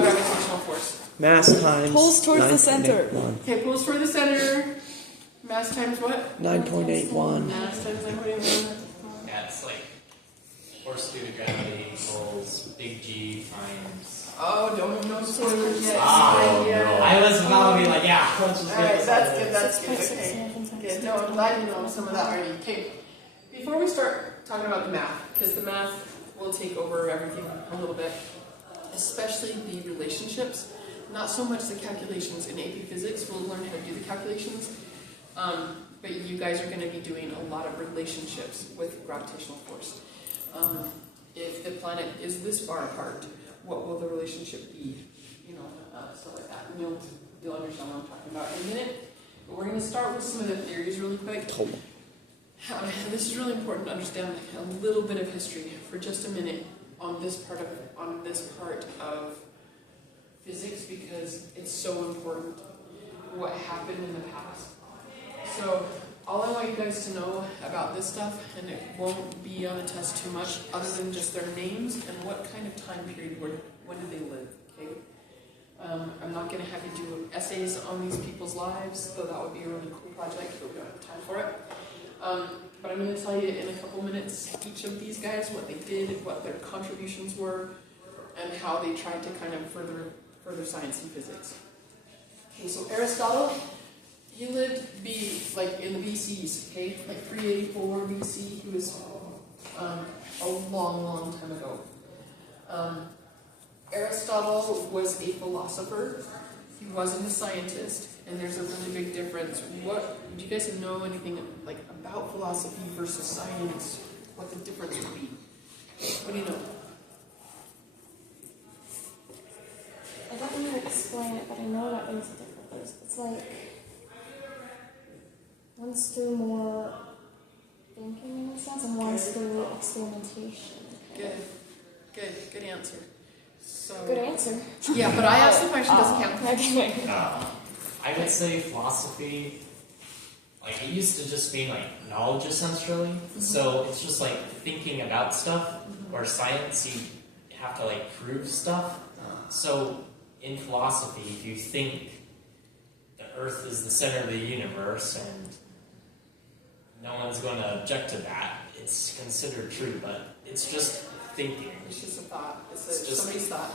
gravitational force? Mass times Pulls towards the center. 9.81. Okay, pulls toward the center. Mass times what? 9.81. Mass times 9.81. Yeah, it's like force due to gravity equals big G times. Oh, no spoilers yet. Oh, Yeah. no. I was about to be like, yeah, let's just Alright, get that's good, it. that's good. Okay. Good. No, I'm glad you know some of that already. Okay, before we start talking about the math, because the math will take over everything a little bit, especially the relationships, not so much the calculations. In AP Physics, we'll learn how to do the calculations, but you guys are going to be doing a lot of relationships with gravitational force. If the planet is this far apart, what will the relationship be? You know, stuff like that. And you'll understand what I'm talking about in a minute. But we're going to start with some of the theories really quick. This is really important to understand a little bit of history for just a minute on this part of physics, because it's so important what happened in the past. So all I want you guys to know about this stuff, and it won't be on the test too much, other than just their names and what kind of time period, when did they live, okay? I'm not going to have you do essays on these people's lives, though that would be a really cool project, but we don't have time for it. But I'm going to tell you in a couple minutes each of these guys, what they did, what their contributions were, and how they tried to kind of further science and physics. Okay, so Aristotle, he lived in the BCs, okay, like 384 BC. He was a long time ago. Aristotle was a philosopher. He wasn't a scientist, and there's a really big difference. Do you guys know anything like about philosophy versus science? What the difference would be? What do you know? I don't know how to explain it, but I know that there's a difference. It's like one's through more thinking in a sense, and one's through experimentation. Good answer. So Good answer. Yeah, but I asked the question, doesn't count. Okay. I would say philosophy, like it used to just be like knowledge essentially. Mm-hmm. So it's just like thinking about stuff, mm-hmm. Or science, you have to like prove stuff. So in philosophy, if you think the Earth is the center of the universe and no one's going to object to that, it's considered true, but it's just thinking. It's just a thought. It's just somebody's thought.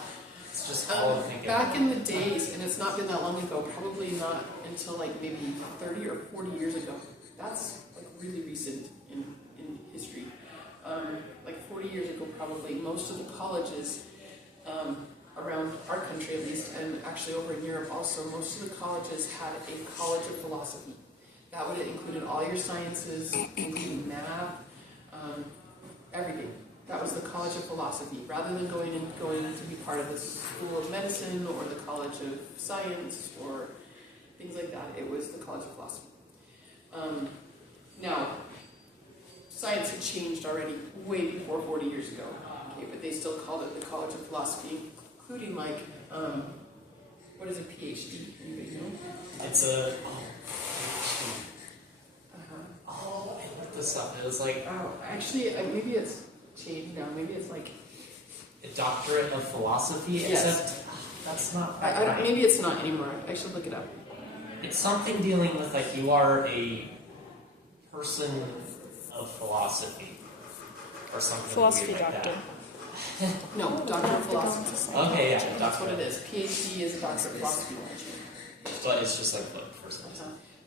It's just all thinking. Back in the days, and it's not been that long ago, probably not until like maybe 30 or 40 years ago. That's like really recent in history. Like 40 years ago, probably, most of the colleges around our country at least, and actually over in Europe also, most of the colleges had a college of philosophy. That would have included all your sciences, including math, everything. That was the College of Philosophy. Rather than going to be part of the School of Medicine or the College of Science or things like that, it was the College of Philosophy. Now, science had changed already way before 40 years ago, okay, but they still called it the College of Philosophy, including like, what is a PhD? Anybody know? It's a PhD. Oh, I looked this up. It was like, actually, maybe it's changed now. Maybe it's like a doctorate of philosophy, yes. Except that's not right. Maybe it's not anymore. I should look it up. It's something dealing with like you are a person of philosophy or something. Philosophy weird like doctor. That. No, doctor of philosophy. Okay, yeah, that's what it is. PhD is a doctor of philosophy. But it's just like first.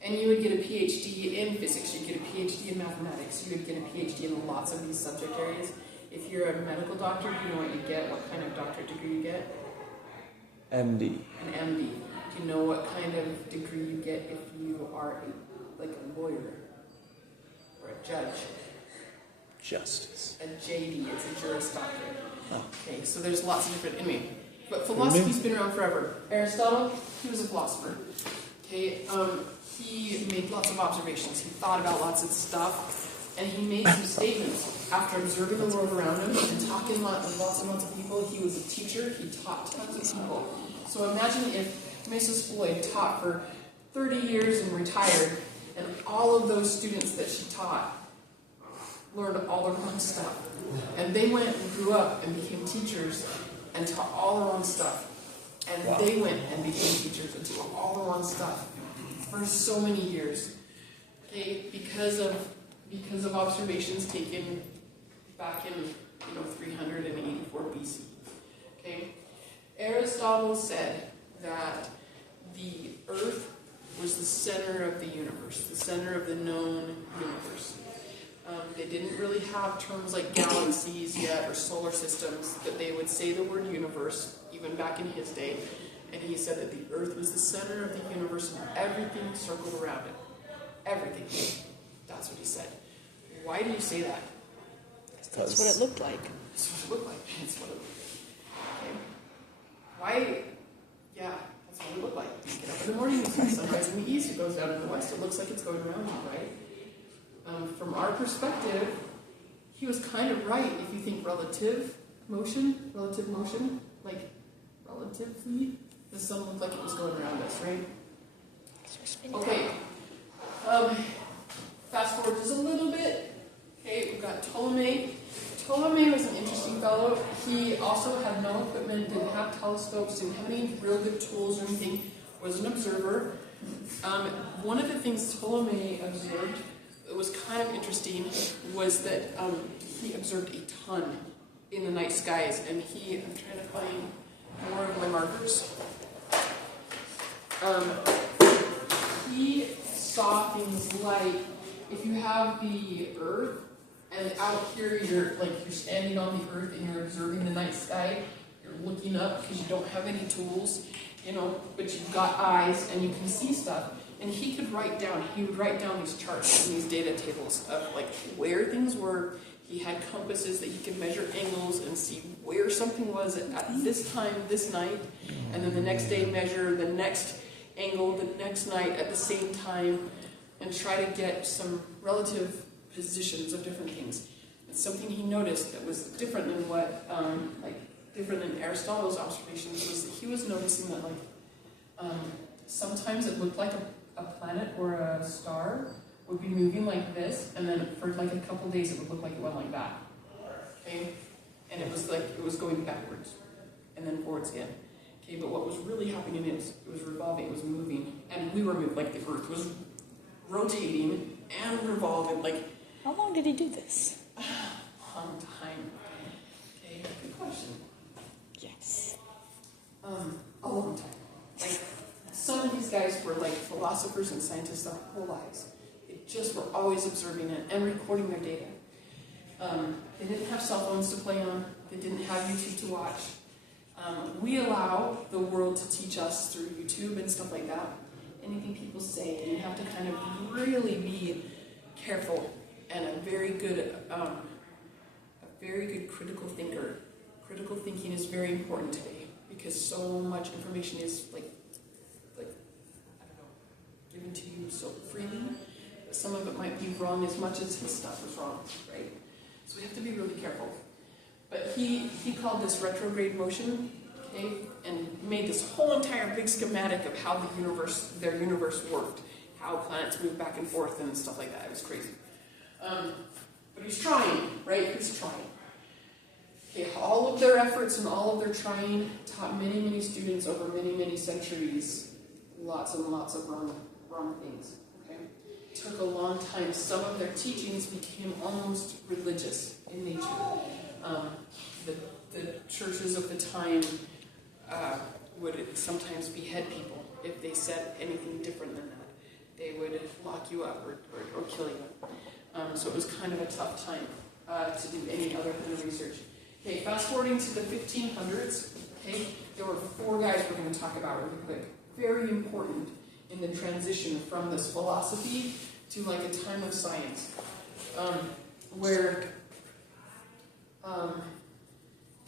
And you would get a PhD in physics, you'd get a PhD in mathematics, you would get a PhD in lots of these subject areas. If you're a medical doctor, do you know what you get? What kind of doctorate degree you get? MD. An MD. Do you know what kind of degree you get if you are a lawyer? Or a judge? Justice. A JD, it's a Juris Doctorate. Oh. Okay, so there's lots of different, anyway. But philosophy's been around forever. Aristotle, he was a philosopher. Okay, he made lots of observations. He thought about lots of stuff, and he made some statements after observing the world around him and talking with lots and lots of people. He was a teacher. He taught tons of people. So imagine if Mrs. Floyd taught for 30 years and retired, and all of those students that she taught learned all the wrong stuff. And they went and grew up and became teachers and taught all the wrong stuff. And Wow. they went and became teachers and taught all the wrong stuff for so many years. Okay, because of observations taken back in 384 BC. Okay, Aristotle said that the Earth was the center of the universe, the center of the known universe. They didn't really have terms like galaxies yet or solar systems, but they would say the word universe, even back in his day. And he said that the Earth was the center of the universe and everything circled around it. Everything. That's what he said. Why do you say that? That's what it looked like. That's what it looked like. That's what it looked like. Okay. Why? Yeah, that's what it looked like. You get up in the morning, you see the sunrise in the east, it goes down in the west, it looks like it's going around you, right? From our perspective, he was kind of right if you think relative motion, like relatively, the sun looked like it was going around us, right? Okay. Fast forward just a little bit. Okay, we've got Ptolemy. Ptolemy was an interesting fellow. He also had no equipment, didn't have telescopes, didn't have any real good tools or anything, was an observer. One of the things Ptolemy observed, it was kind of interesting, was that he observed a ton in the night skies, and I'm trying to find more of my markers. He saw things like, if you have the Earth, and out here you're standing on the Earth and you're observing the night sky, you're looking up because you don't have any tools, but you've got eyes and you can see stuff. And he would write down these charts and these data tables of where things were. He had compasses that he could measure angles and see where something was at this time, this night, and then the next day measure the next angle the next night at the same time, and try to get some relative positions of different things. And something he noticed that was different than what, different than Aristotle's observations, was that he was noticing that sometimes it looked like a planet or a star would be moving like this, and then for a couple days it would look like it went like that. Okay? And it was going backwards and then forwards again. Okay, but what was really happening is it was revolving, it was moving, and we were moving, the Earth was rotating and revolving, How long did he do this? a long time. Okay, good question. Yes. A long time. Some of these guys were philosophers and scientists their whole lives. They just were always observing it and recording their data. They didn't have cell phones to play on. They didn't have YouTube to watch. We allow the world to teach us through YouTube and stuff like that. Anything people say, you have to kind of really be careful and a very good critical thinker. Critical thinking is very important today because so much information is given to you so freely, but some of it might be wrong as much as his stuff is wrong, right? So we have to be really careful. But he called this retrograde motion, okay, and made this whole entire big schematic of how their universe worked, how planets move back and forth and stuff like that. It was crazy. But he's trying, right? He's trying. Okay, all of their efforts and all of their trying taught many, many students over many, many centuries lots and lots of wrong things. Okay? It took a long time. Some of their teachings became almost religious in nature. The churches of the time would sometimes behead people if they said anything different than that. They would lock you up or kill you. So it was kind of a tough time to do any other kind of research. Okay, fast forwarding to the 1500s, okay, there were 4 guys we're going to talk about really quick. Very important in the transition from this philosophy to a time of science, where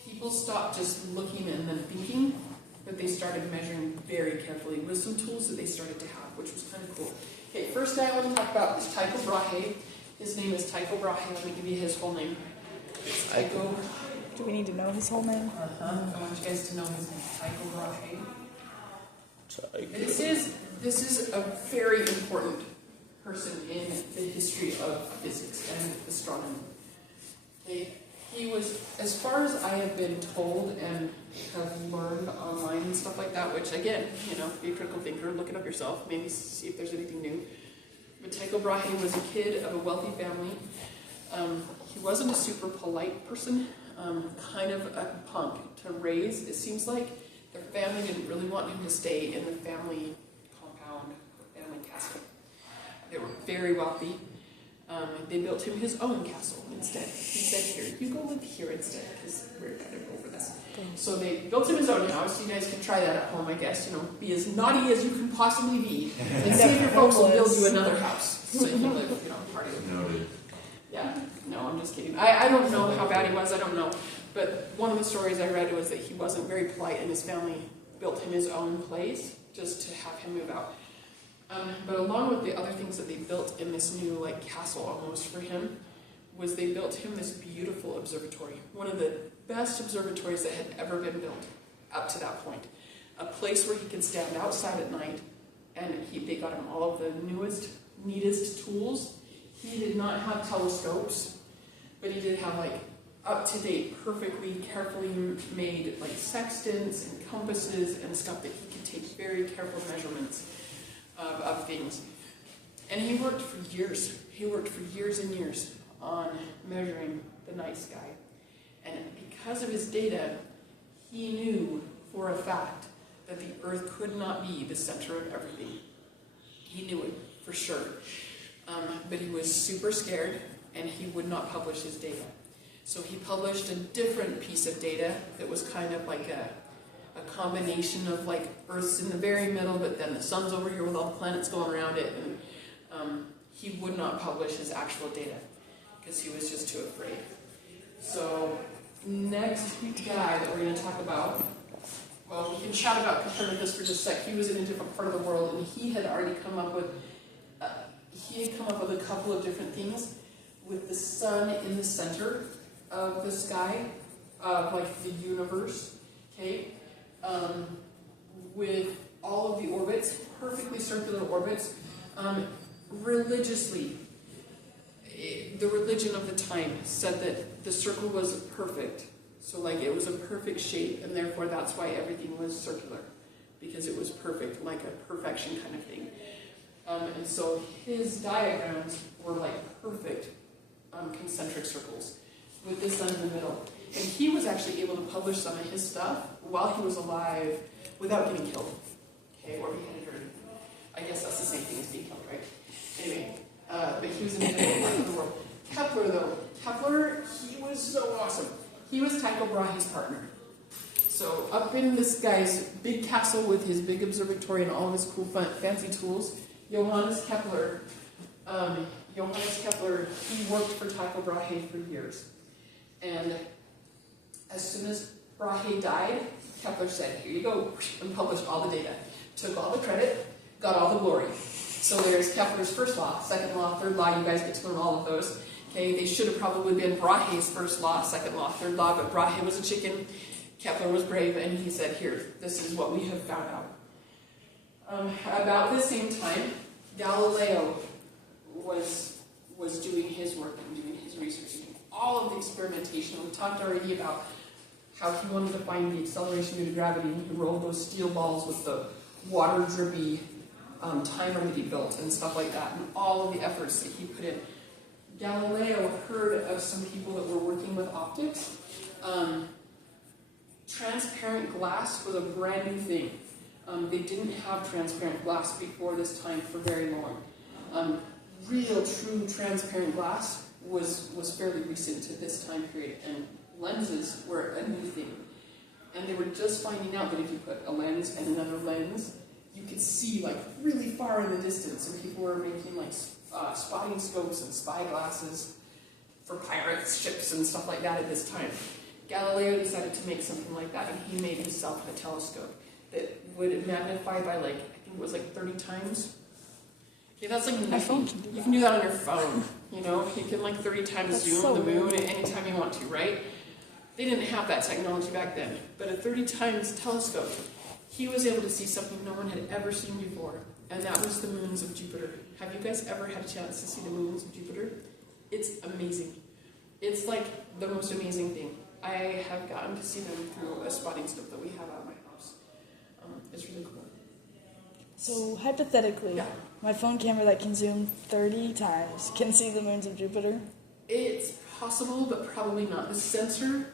people stopped just looking and then thinking, but they started measuring very carefully with some tools that they started to have, which was kind of cool. Okay, first guy I want to talk about is Tycho Brahe. His name is Tycho Brahe. Let me give you his whole name. It's Tycho. Do we need to know his whole name? I want you guys to know his name, Tycho Brahe. Tycho. This is a very important person in the history of physics and astronomy. Okay? He was, as far as I have been told, and have learned online and stuff like that, which again, be a critical thinker, look it up yourself, maybe see if there's anything new. But Tycho Brahe was a kid of a wealthy family. He wasn't a super polite person, kind of a punk to raise. It seems like their family didn't really want him to stay in the family compound, or family castle. They were very wealthy. They built him his own castle instead. He said, here, you go live here instead, because we're kind of over this. So they built him his own house. You guys can try that at home, I guess. Be as naughty as you can possibly be. And see if your folks will build you another house. So you can live, party with them. Noted. Yeah, no, I'm just kidding. I don't know how bad he was, I don't know. But one of the stories I read was that he wasn't very polite and his family built him his own place just to have him move out. But along with the other things that they built in this new castle almost for him, was they built him this beautiful observatory. One of the best observatories that had ever been built up to that point. A place where he could stand outside at night, and they got him all of the newest, neatest tools. He did not have telescopes, but he did have up-to-date, perfectly, carefully made sextants and compasses and stuff that he could take very careful measurements of things. And he worked for years. He worked for years and years on measuring the night sky. And because of his data, he knew for a fact that the Earth could not be the center of everything. He knew it for sure. But he was super scared, and he would not publish his data. So he published a different piece of data that was kind of like a combination of Earth's in the very middle, but then the sun's over here with all the planets going around it, and he would not publish his actual data because he was just too afraid. So next guy that we're going to talk about, well, we can chat about Copernicus for just a sec. He was in a different part of the world, and he had already come up with a couple of different things with the sun in the center of the sky, of the universe, okay? With all of the orbits, perfectly circular orbits, religiously. The religion of the time said that the circle was perfect. So it was a perfect shape, and therefore that's why everything was circular, because it was perfect, like a perfection kind of thing. And so his diagrams were perfect concentric circles with the sun in the middle. And he was actually able to publish some of his stuff while he was alive without getting killed, okay, or beheaded, or I guess that's the same thing as being killed, right? Anyway, but he was in a different part of the world. Kepler, he was so awesome. He was Tycho Brahe's partner. So up in this guy's big castle with his big observatory and all of his cool, fancy tools, Johannes Kepler, he worked for Tycho Brahe for years. And as soon as Brahe died, Kepler said, here you go, and published all the data. Took all the credit, got all the glory. So there's Kepler's first law, second law, third law. You guys get to learn all of those. Okay, they should have probably been Brahe's first law, second law, third law, but Brahe was a chicken. Kepler was brave, and he said, here, this is what we have found out. About the same time, Galileo was doing his work and doing his research, doing all of the experimentation. We talked already about how he wanted to find the acceleration due to gravity, and he rolled those steel balls with the water drippy timer that he built and stuff like that, and all of the efforts that he put in. Galileo heard of some people that were working with optics. Transparent glass was a brand new thing. They didn't have transparent glass before this time for very long. Real, true transparent glass was fairly recent to this time period, and lenses were a new thing. And they were just finding out that if you put a lens and another lens, you could see really far in the distance, and people were making spotting scopes and spy glasses for pirate ships and stuff like that at this time. Galileo decided to make something like that, and he made himself a telescope that would magnify by I think it was 30 times. Okay, that's My phone can do you can do that on your phone. You can 30 times That's zoom so the moon weird. at any time you want to, right? They didn't have that technology back then, but a 30 times telescope, he was able to see something no one had ever seen before, and that was the moons of Jupiter. Have you guys ever had a chance to see the moons of Jupiter? It's amazing. It's the most amazing thing. I have gotten to see them through a spotting scope that we have at my house. It's really cool. So hypothetically, Yeah. my phone camera that can zoom 30 times can see the moons of Jupiter. It's possible, but probably not. The sensor,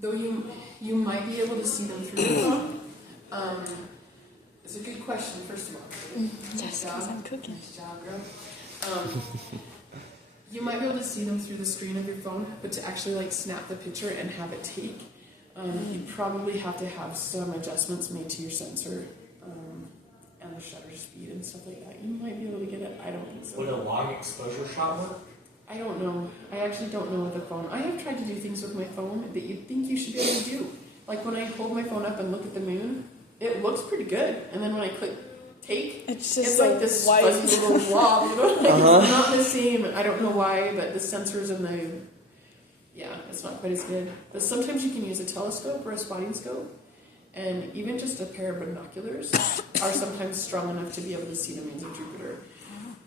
though you might be able to see them through the phone. It's a good question, first of all. Yes, because I'm cooking. Nice job, girl. You might be able to see them through the screen of your phone, but to actually like snap the picture and have it take, you probably have to have some adjustments made to your sensor and the shutter speed and stuff like that. You might be able to get it. I don't think so. Would a long exposure shot work? I don't know. I actually don't know with the phone. I have tried to do things with my phone that you'd think you should be able to do. Like when I hold my phone up and look at the moon, it looks pretty good. And then when I click take, It's just like this white. fuzzy little blob, you know? Like, it's not the same. I don't know why, but the sensors and it's not quite as good. But sometimes you can use a telescope or a spotting scope, and even just a pair of binoculars are sometimes strong enough to be able to see the moons of Jupiter.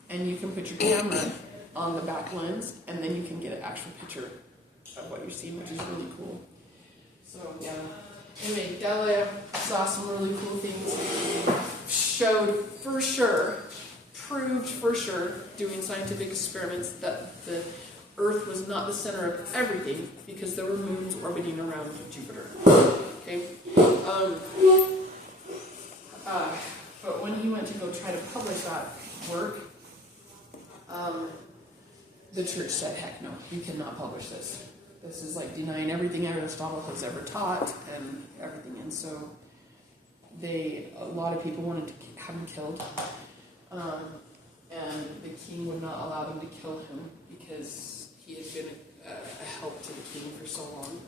And you can put your camera on the back lens, and then you can get an actual picture of what you're seeing, which is really cool. So, yeah. Anyway, Galileo saw some really cool things. Showed for sure, proved for sure, doing scientific experiments that the Earth was not the center of everything because there were moons orbiting around Jupiter. Okay? But when he went to go try to publish that work, the church said, heck no, you cannot publish this. This is like denying everything Aristotle has ever taught and everything. And so a lot of people wanted to have him killed. And the king would not allow them to kill him because he had been a help to the king for so long.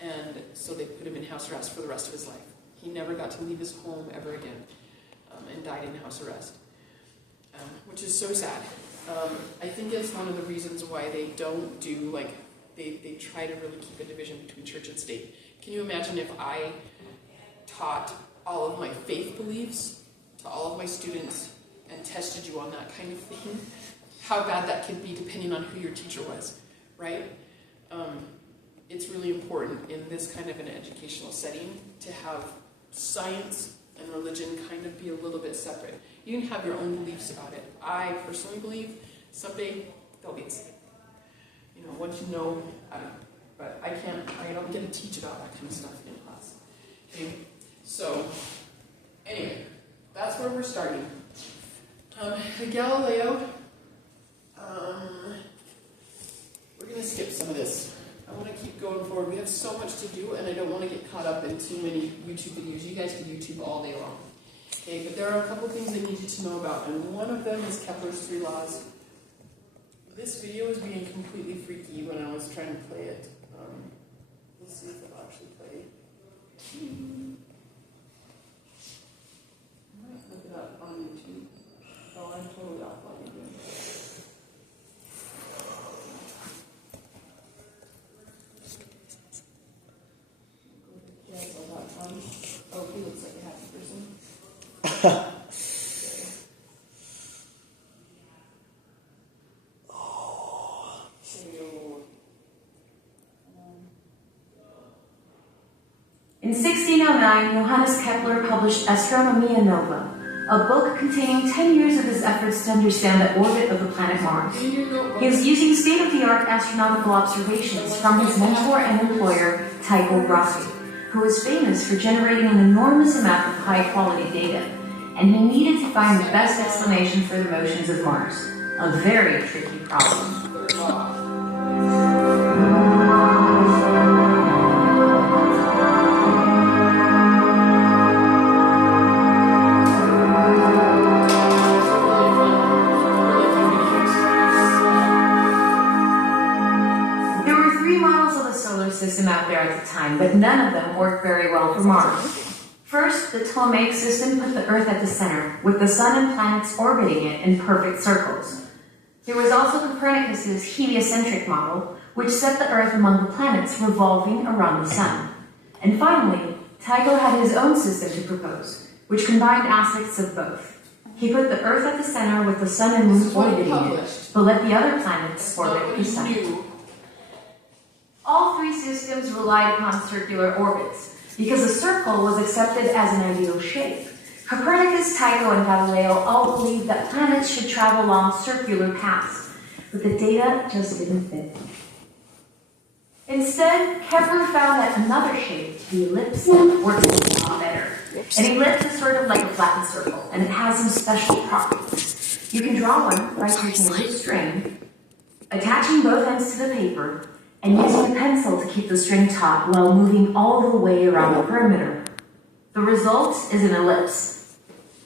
And so they put him in house arrest for the rest of his life. He never got to leave his home ever again, and died in house arrest, which is so sad. I think it's one of the reasons why they don't do, like, they try to really keep a division between church and state. Can you imagine if I taught all of my faith beliefs to all of my students and tested you on that kind of thing? How bad that could be depending on who your teacher was, right? It's really important in this kind of an educational setting to have science and religion kind of be a little bit separate. You can have your own beliefs about it. I personally believe someday they'll be the same. You know, once you know, but I don't get to teach about that kind of stuff in class. Okay, so anyway, that's where we're starting. Galileo, we're going to skip some of this. I want to keep going forward. We have so much to do, and I don't want to get caught up in too many YouTube videos. You guys can YouTube all day long. Okay, but there are a couple things I need you to know about, and one of them is Kepler's 3 laws. This video is being completely freaky when I was trying to play it. Let's see if it'll actually play. I might look it up on YouTube. Oh, I'm totally off on YouTube. Oh, he looks like a happy person. In 1609, Johannes Kepler published Astronomia Nova, a book containing 10 years of his efforts to understand the orbit of the planet Mars. He is using state-of-the-art astronomical observations from his mentor and employer, Tycho Brahe, who was famous for generating an enormous amount of high-quality data, and he needed to find the best explanation for the motions of Mars, a very tricky problem. System out there at the time, but none of them worked very well for Mars. First, the Ptolemaic system put the Earth at the center, with the Sun and planets orbiting it in perfect circles. There was also Copernicus's heliocentric model, which set the Earth among the planets revolving around the Sun. And finally, Tycho had his own system to propose, which combined aspects of both. He put the Earth at the center with the Sun and Moon orbiting it, but let the other planets orbit the Sun. All three systems relied upon circular orbits, because a circle was accepted as an ideal shape. Copernicus, Tycho, and Galileo all believed that planets should travel along circular paths, but the data just didn't fit. Instead, Kepler found that another shape, the ellipse, works a lot better. An ellipse is sort of like a flattened circle, and it has some special properties. You can draw one by taking a string, attaching both ends to the paper, and using a pencil to keep the string taut while moving all the way around the perimeter. The result is an ellipse.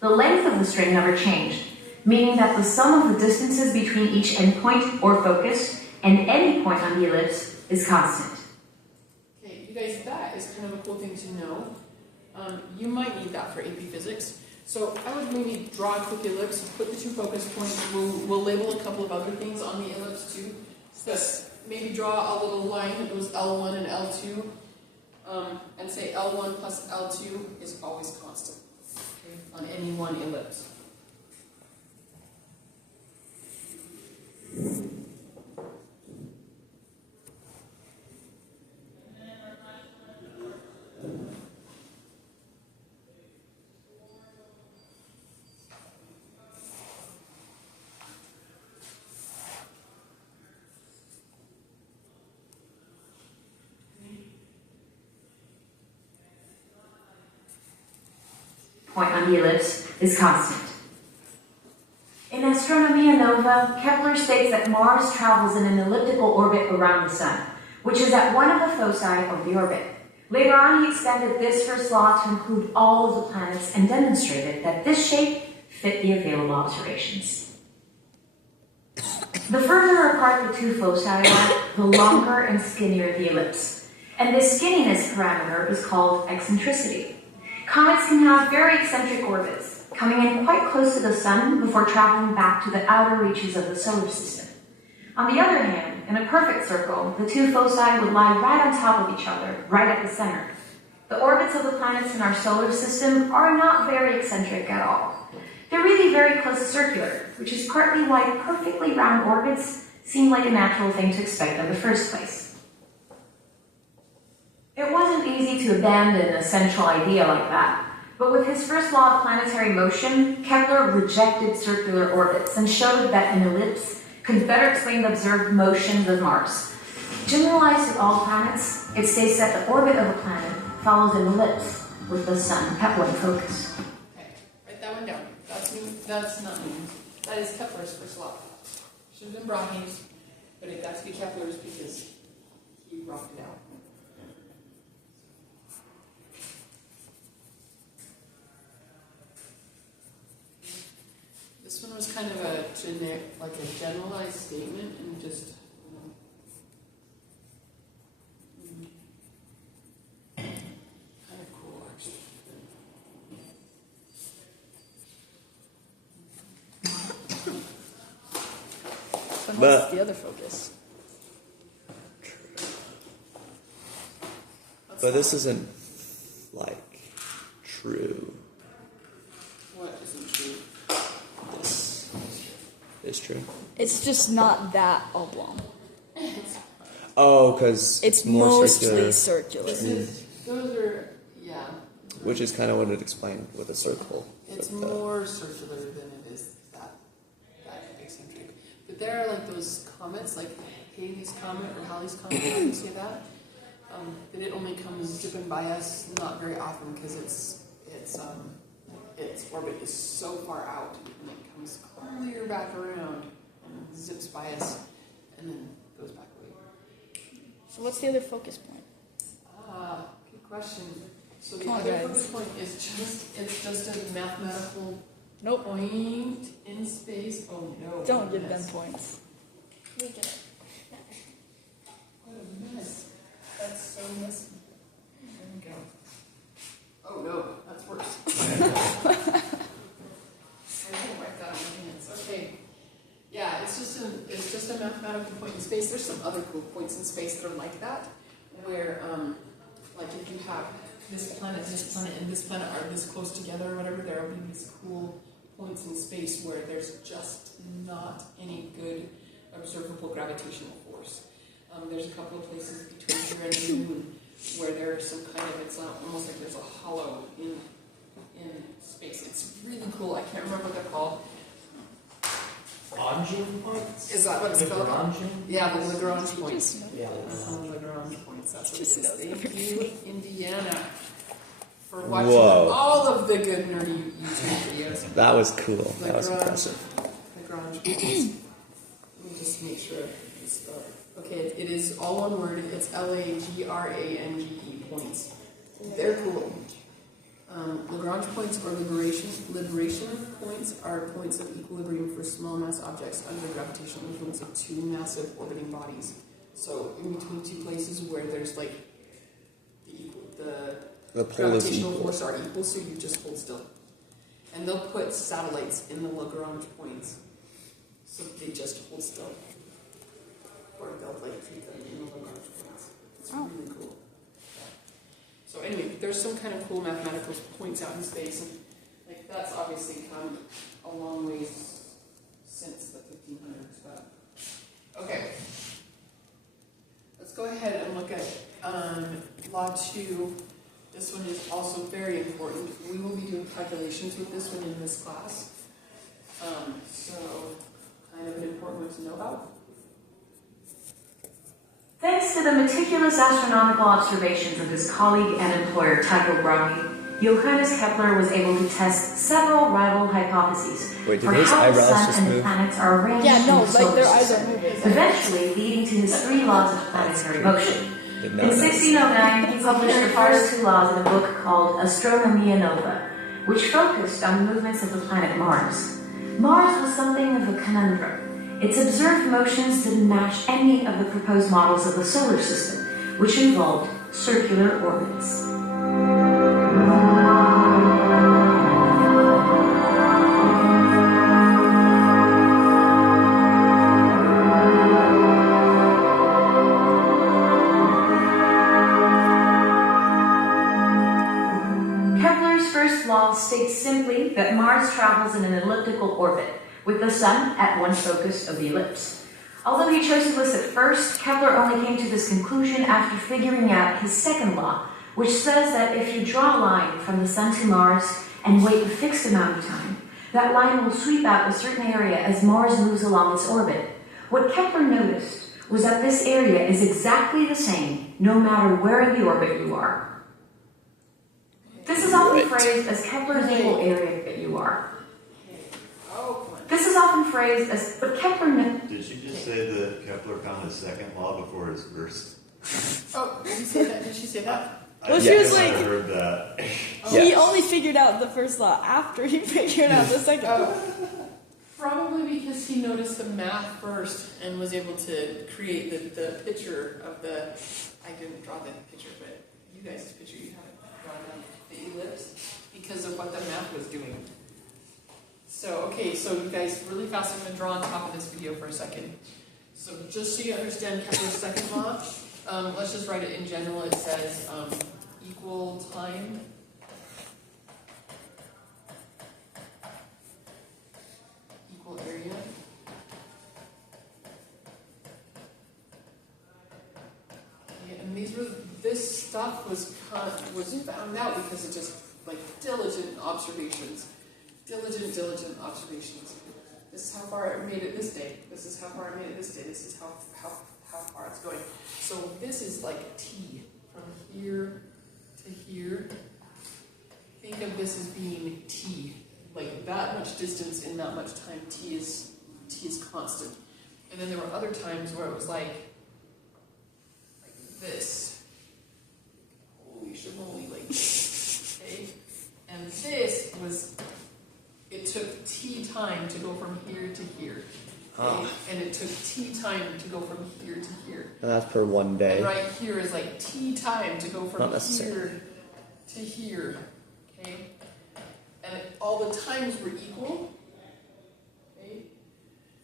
The length of the string never changed, meaning that the sum of the distances between each endpoint or focus and any point on the ellipse is constant. Okay, you guys, that is kind of a cool thing to know. You might need that for AP Physics. So I would maybe draw a quick ellipse, put the two focus points. We'll label a couple of other things on the ellipse too. So maybe draw a little line that goes L1 and L2, and say L1 plus L2 is always constant, okay, on any one ellipse. Point on the ellipse is constant. In Astronomia Nova, Kepler states that Mars travels in an elliptical orbit around the Sun, which is at one of the foci of the orbit. Later on, he extended this first law to include all of the planets and demonstrated that this shape fit the available observations. The further apart the two foci are, the longer and skinnier the ellipse. And this skinniness parameter is called eccentricity. Comets can have very eccentric orbits, coming in quite close to the Sun before traveling back to the outer reaches of the solar system. On the other hand, in a perfect circle, the two foci would lie right on top of each other, right at the center. The orbits of the planets in our solar system are not very eccentric at all. They're really very close to circular, which is partly why perfectly round orbits seem like a natural thing to expect in the first place. It wasn't easy to abandon a central idea like that, but with his first law of planetary motion, Kepler rejected circular orbits and showed that an ellipse could better explain the observed motions of Mars. Generalized to all planets, it states that the orbit of a planet follows an ellipse with the Sun at one focus. Okay, write that one down. That's not me. That is Kepler's first law. Should have been Brahe's, but it got to be Kepler's because he rocked it out. This one was kind of a generalized statement and just, kind of cool actually. And But- what's the other focus? But this isn't, like, true. What isn't true? This is true. It's just not that oblong. Oh, because It's more mostly circular, circular. Those are, yeah. which is kind of what it explained with a circle. It's But, more circular than it is that eccentric. But there are like those comets, like Halley's Comet or Halley's Comet, how do you say that? That it only comes zipping by us not very often because its orbit is so far out and it comes clear back around and zips by us and then goes back away. So what's the other focus point? Good question. So the Come on, other guys. focus point is just a mathematical Nope. point in space. Oh no. Don't what a give them mess. points. We get it. What a mess. That's so messy. There we go. Oh no, that's worse. I didn't write that on my hands. Okay. Yeah, it's just a mathematical point in space. There's some other cool points in space that are like that, where like if you have this planet, and this planet are this close together or whatever, there will be these cool points in space where there's just not any good observable gravitational force. There's a couple of places between here and the moon where there's some kind of, it's almost like there's a hollow in space. It's really cool. I can't remember what they're called. Lagrange points? Is that what it's called? Lagrange? Yeah, the Lagrange points. Yeah. Lagrange points. That's what it Just is. knows Thank everything. you, Indiana, for watching Whoa. all of the good nerdy YouTube videos. That was cool. That was Lagrange. impressive. Lagrange points. Let me just make sure it's spelled. Okay, it is all one word. It's Lagrange points. They're cool. Lagrange points or liberation points are points of equilibrium for small mass objects under the gravitational influence of two massive orbiting bodies. So in between two places where there's like the pole is gravitational equal. force are equal, so you just hold still. And they'll put satellites in the Lagrange points, so they just hold still. Or they'll like keep them in the Lagrange points. It's really cool. So anyway, there's some kind of cool mathematical points out in space, and like that's obviously come a long ways since the 1500s. But okay, let's go ahead and look at Law 2. This one is also very important. We will be doing calculations with this one in this class. So kind of an important one to know about. Thanks to the meticulous astronomical observations of his colleague and employer Tycho Brahe, Johannes Kepler was able to test several rival hypotheses Wait, did for his how the eyebrows Sun just and the move? planets are arranged Yeah, no, in the like solar their eyes system, are moving. eventually leading to his three laws of planetary motion. Did In not notice. 1609, he published the first two laws in a book called Astronomia Nova, which focused on the movements of the planet Mars. Mars was something of a conundrum. Its observed motions didn't match any of the proposed models of the solar system, which involved circular orbits. Kepler's first law states simply that Mars travels in an elliptical orbit, with the Sun at one focus of the ellipse. Although he chose to list it first, Kepler only came to this conclusion after figuring out his second law, which says that if you draw a line from the Sun to Mars and wait a fixed amount of time, that line will sweep out a certain area as Mars moves along its orbit. What Kepler noticed was that this area is exactly the same no matter where in the orbit you are. This is often phrased as Kepler's equal area that you are. Oh, come on. This is often phrased as, but Kepler Did you just say that Kepler found his second law before his first? Oh, did you say that? Did she say that? Well, she was I like, heard that. he only figured out the first law after he figured out the second law. Probably because he noticed the math first and was able to create the picture of the. I didn't draw the picture, but you guys' picture, you have it drawn down the ellipse because of what the math was doing. So, okay, so you guys, really fast, I'm going to draw on top of this video for a second. So just so you understand Kepler's second law, let's just write it in general. It says equal time equal area. Okay, and this stuff was found out because of just like diligent observations. Diligent observations. This is how far it made it this day. This is how far it made it this day. This is how far it's going. So this is like T from here to here. Think of this as being T. Like that much distance in that much time. T is constant. And then there were other times where it was like this. Holy shimoly, like this. Okay? And this was. It took T time to go from here to here. Okay? And it took T time to go from here to here. And that's per one day. And right here is like T time to go Not from necessarily. here to here. Okay? And all the times were equal. Okay?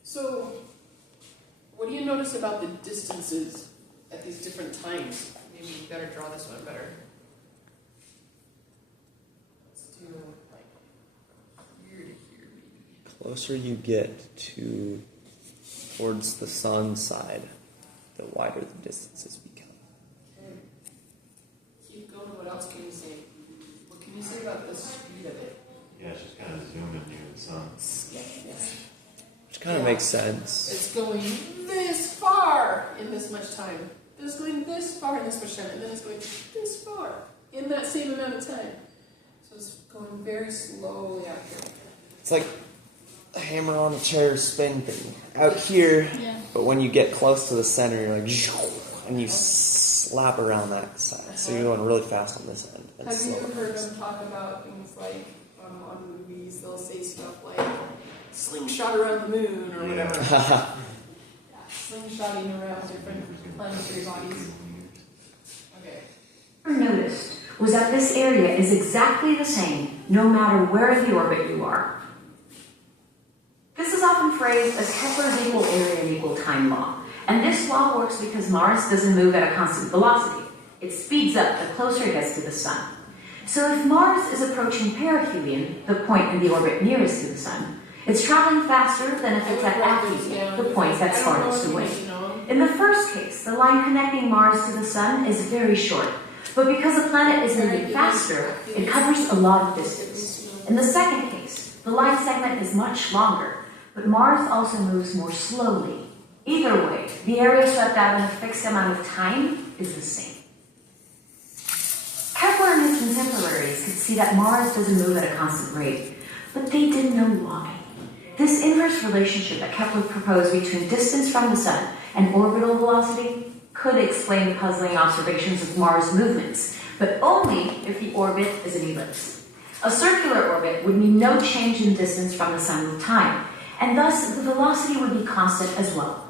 So, what do you notice about the distances at these different times? Maybe you better draw this one better. Let's do like here to here, maybe. Closer you get towards the sun side, the wider the distances become. Okay. Keep going. What else can you say? What can you say about the speed of it? Yeah, it's just kind of zooming near the sun. Which kind of makes sense. It's going this far in this much time. It's going this far in this much time, and then it's going this far in that same amount of time. So it's going very slowly after. It's like a hammer on a chair spin thing. Out here, Yeah. but when you get close to the center, you're like, and you slap around that side. So you're going really fast on this end. And Have you slow on heard this. them talk about things like on movies? They'll say stuff like slingshot around the moon or whatever. Slingshotting around different planetary bodies. Okay. Noticed was that this area is exactly the same no matter where in the orbit you are. This is often phrased as Kepler's equal area and equal time law, and this law works because Mars doesn't move at a constant velocity. It speeds up the closer it gets to the Sun. So if Mars is approaching perihelion, the point in the orbit nearest to the Sun, it's traveling faster than if it's at aphelion, the point that's farthest away. In the first case, the line connecting Mars to the Sun is very short, but because the planet is moving faster, it covers a lot of distance. In the second case, the line segment is much longer, but Mars also moves more slowly. Either way, the area swept out in a fixed amount of time is the same. Kepler and his contemporaries could see that Mars doesn't move at a constant rate, but they didn't know why. This inverse relationship that Kepler proposed between distance from the Sun and orbital velocity could explain the puzzling observations of Mars' movements, but only if the orbit is an ellipse. A circular orbit would mean no change in distance from the Sun with time, and thus the velocity would be constant as well.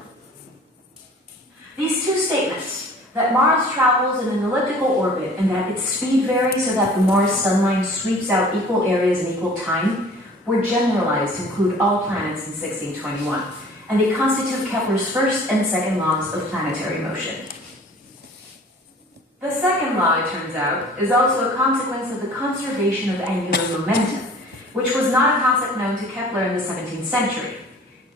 These two statements, that Mars travels in an elliptical orbit and that its speed varies so that the Mars sunline sweeps out equal areas in equal time, were generalized to include all planets in 1621, and they constitute Kepler's first and second laws of planetary motion. The second law, it turns out, is also a consequence of the conservation of angular momentum, which was not a concept known to Kepler in the 17th century.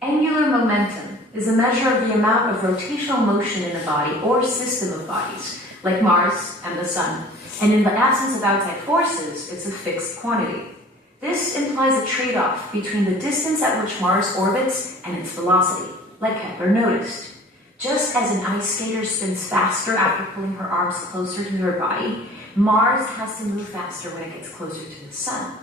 Angular momentum is a measure of the amount of rotational motion in a body or system of bodies, like Mars and the Sun, and in the absence of outside forces, it's a fixed quantity. This implies a trade-off between the distance at which Mars orbits and its velocity, like Kepler noticed. Just as an ice skater spins faster after pulling her arms closer to her body, Mars has to move faster when it gets closer to the Sun.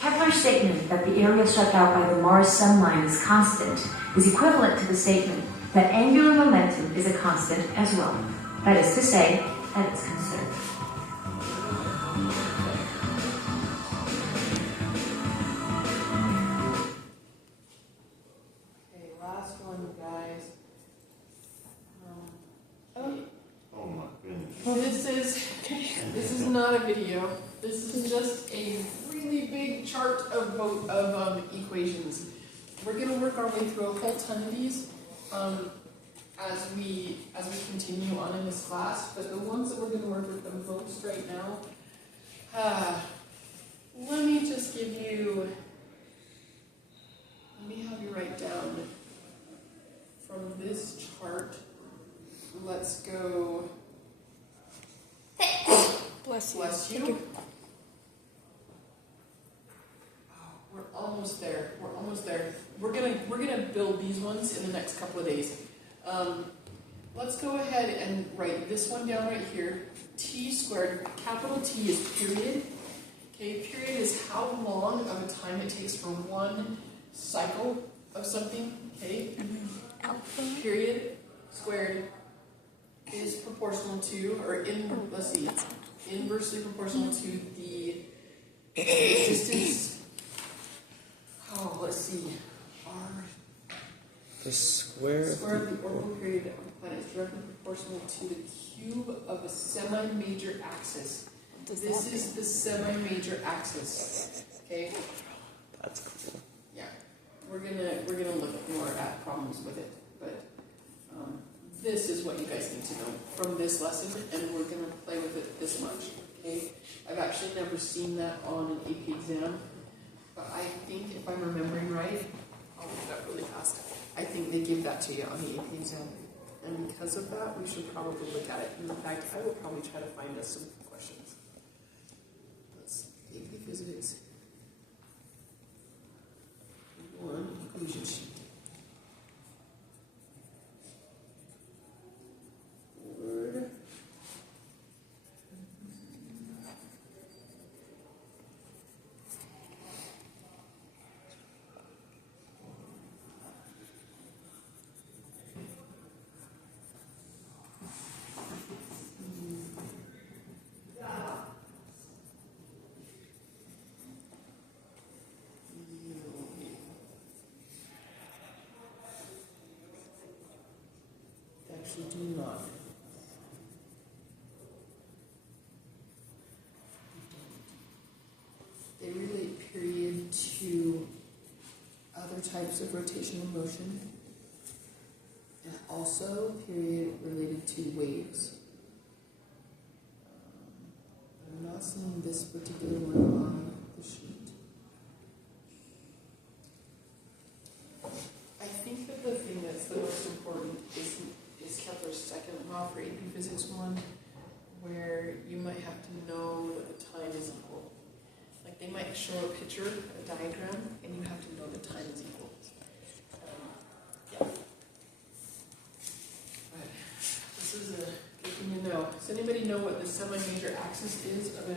Kepler's statement that the area swept out by the Mars sunline is constant is equivalent to the statement that angular momentum is a constant as well. That is to say, that it's conserved. Okay, last one, guys. Oh my goodness. This is not a video. This is just a really big chart of equations. We're going to work our way through a whole ton of these as we continue on in this class. But the ones that we're going to work with the most right now, let me just give you. Let me have you write down from this chart. Let's go. Bless you. Bless you. Oh, we're almost there. We're almost there. We're gonna build these ones in the next couple of days. Let's go ahead and write this one down right here. T squared. Capital T is period. Okay, period is how long of a time it takes for one cycle of something. Okay. Alpha. Period squared is proportional to, or let's see, inversely proportional to the distance. Oh, let's see. The square The square of the orbital period of the planet is directly proportional to the cube of a semi-major axis. This is the semi-major axis. Okay. That's cool. Yeah. We're gonna look more at problems with it, but this is what you guys need to know from this lesson, and we're gonna play with it this much. Okay. I've actually never seen that on an AP exam, but I think if I'm remembering right, I'll look it up really fast. I think they give that to you on the AP exam. And because of that, we should probably look at it. In fact, I will probably try to find us some questions. Let's AP Physics 1 equation sheet. Word. Actually do not. They relate period to other types of rotational motion, and also period related to waves. I'm not seeing this particular one on the sheet. I think that the thing that's the most important is Kepler's second law for AP Physics 1, where you might have to know that the time is equal. Like they might show a picture, a diagram, and you have to know the time is equal. Yeah. Right. This is a good thing to know. Does anybody know what the semi-major axis is of a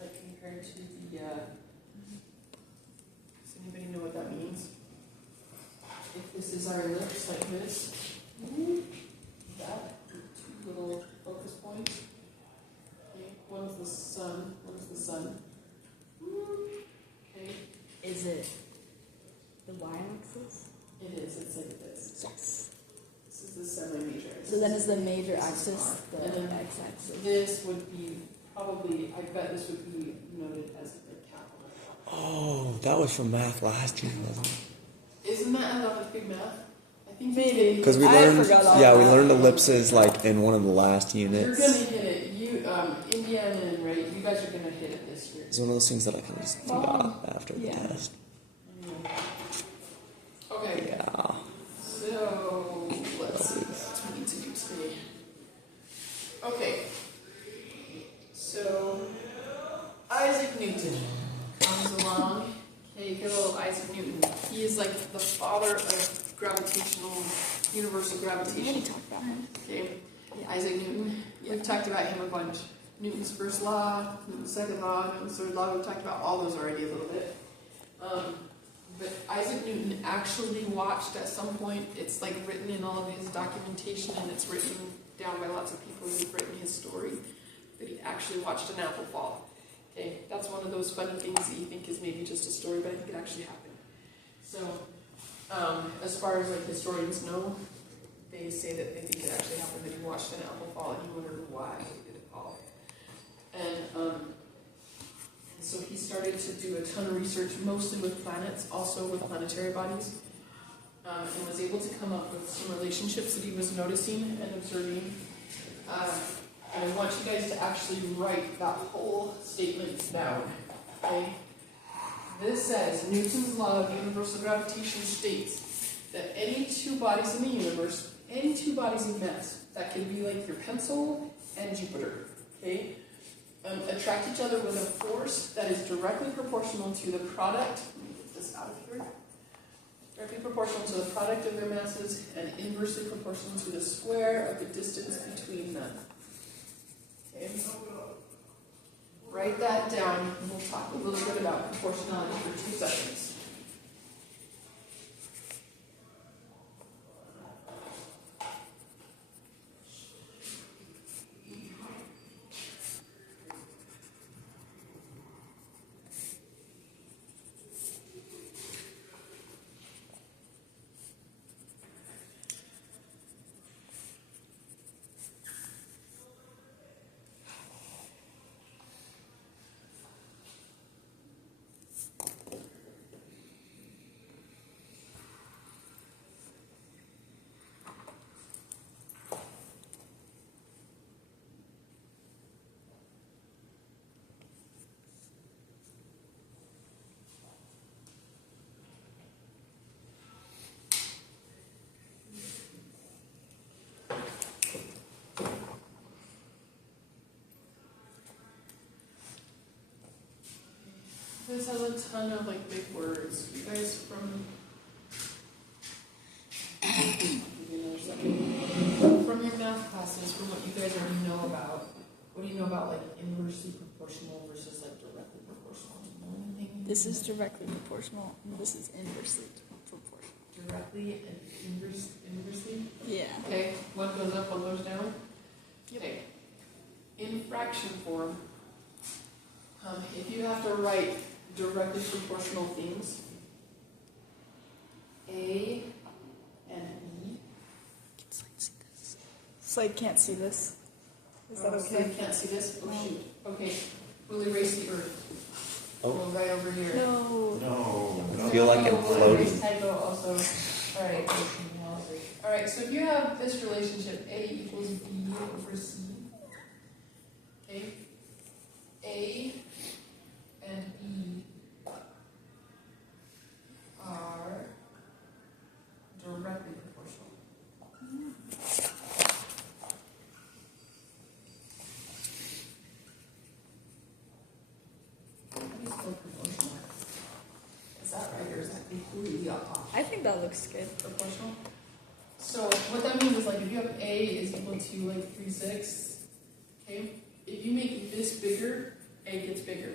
like compared to the? Does anybody know what that means? If this is our ellipse like this, that two little focus points. Okay, one's the sun. Okay. Is it the y-axis? It is. It's like this. Yes. This is the semi-major. So then is the major axis the And then x-axis? this would be probably. I bet this would be noted as the capital. Oh, that was from math last year, wasn't it? Isn't that a lot of big math? I think Maybe. Because we I learned, forgot all yeah, we that. learned ellipses like in one of the last You're units. gonna hit it. Indiana, right? You guys are gonna hit it this year. It's one of those things that I can just forgot after the yeah. test. Okay. Yeah. So let's see what we need to do today. Okay. So Isaac Newton comes along. Okay, good old Isaac Newton. He is like the father of universal gravitation. We talk about him. Okay. Yeah. Isaac Newton. We've talked about him a bunch. Newton's first law, Newton's second law, Newton's third law. We've talked about all those already a little bit. But Isaac Newton actually watched at some point, it's like written in all of his documentation and it's written down by lots of people who've written his story, that he actually watched an apple fall. Okay, that's one of those funny things that you think is maybe just a story, but I think it actually happened. So, as far as like historians know, they say that they think it actually happened, that he watched an apple fall and he wondered why did it fall. And so he started to do a ton of research, mostly with planets, also with planetary bodies, and was able to come up with some relationships that he was noticing and observing. And I want you guys to actually write that whole statement down. Okay? This says, Newton's law of universal gravitation states that any two bodies in the universe, any two bodies of mass, that could be like your pencil and Jupiter, okay, attract each other with a force that is directly proportional to the product, let me get this out of here, directly proportional to the product of their masses and inversely proportional to the square of the distance between them. Okay. Write that down, and we'll talk a little bit about proportionality for 2 seconds. This has a ton of like big words. You guys from from your math classes, from what you guys already know about, what do you know about like inversely proportional versus like directly proportional? Do you know anything? This is directly proportional, and this is inversely proportional. Directly and inversely? Yeah. Okay, one goes up, one goes down? Yep. Okay. In fraction form, if you have to write directly proportional things, A and E. Slide can't see this. Is that So okay? you can't see this? Oh No. shoot. Okay, we'll erase the Earth. Oh. We'll right over here. No. No. I feel like I'm We'll floating. erase typo also. Alright. Alright, so if you have this relationship, A equals B over C. Okay? A and E are directly proportional. How do you spell proportional? Is that right or is that completely off? I think that looks good. Proportional? So what that means is like if you have A is equal to like 3/6, okay? If you make this bigger, A gets bigger.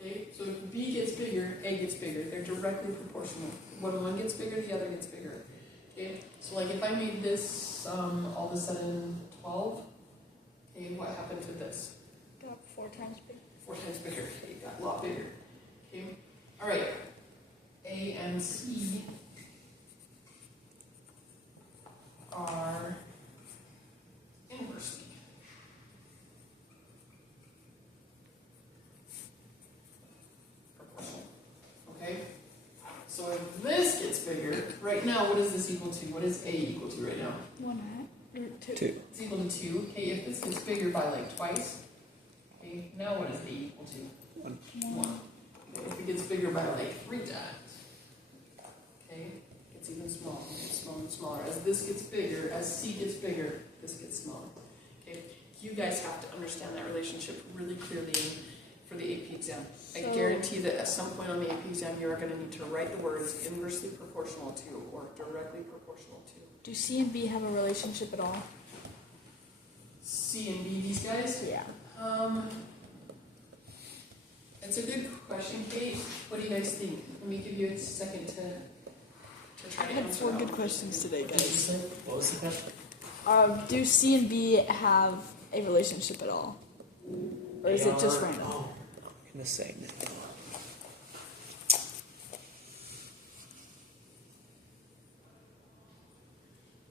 Okay? So if B gets bigger, A gets bigger. They're directly proportional. When one gets bigger, the other gets bigger. Okay? So like if I made this all of a sudden 12, okay, what happened to this? Got 4 times bigger. 4 times bigger. Okay, it got a lot bigger. Okay? Alright. A and C are inversely. Proportional. Okay? So if this gets bigger, right now what is this equal to? What is A equal to right now? 1 root 2. 2. It's equal to 2. Okay, if this gets bigger by like twice, okay, now what is A equal to? 1. 1. Okay, if it gets bigger by like 3 times, okay, it's even smaller, and smaller. As this gets bigger, as C gets bigger, this gets smaller. Okay, you guys have to understand that relationship really clearly for the AP exam. I So- guarantee that at some point on the AP exam, you are going to need to write the words inversely proportional to or directly proportional to. Do C and B have a relationship at all? C and B, these guys? Yeah. It's a good question, Kate. What do you guys think? Let me give you a second to try I to had answer 4 that good one. questions today, What did you guys. say? What was the question? Do C and B have a relationship at all? Or is it just random? Oh, In the same.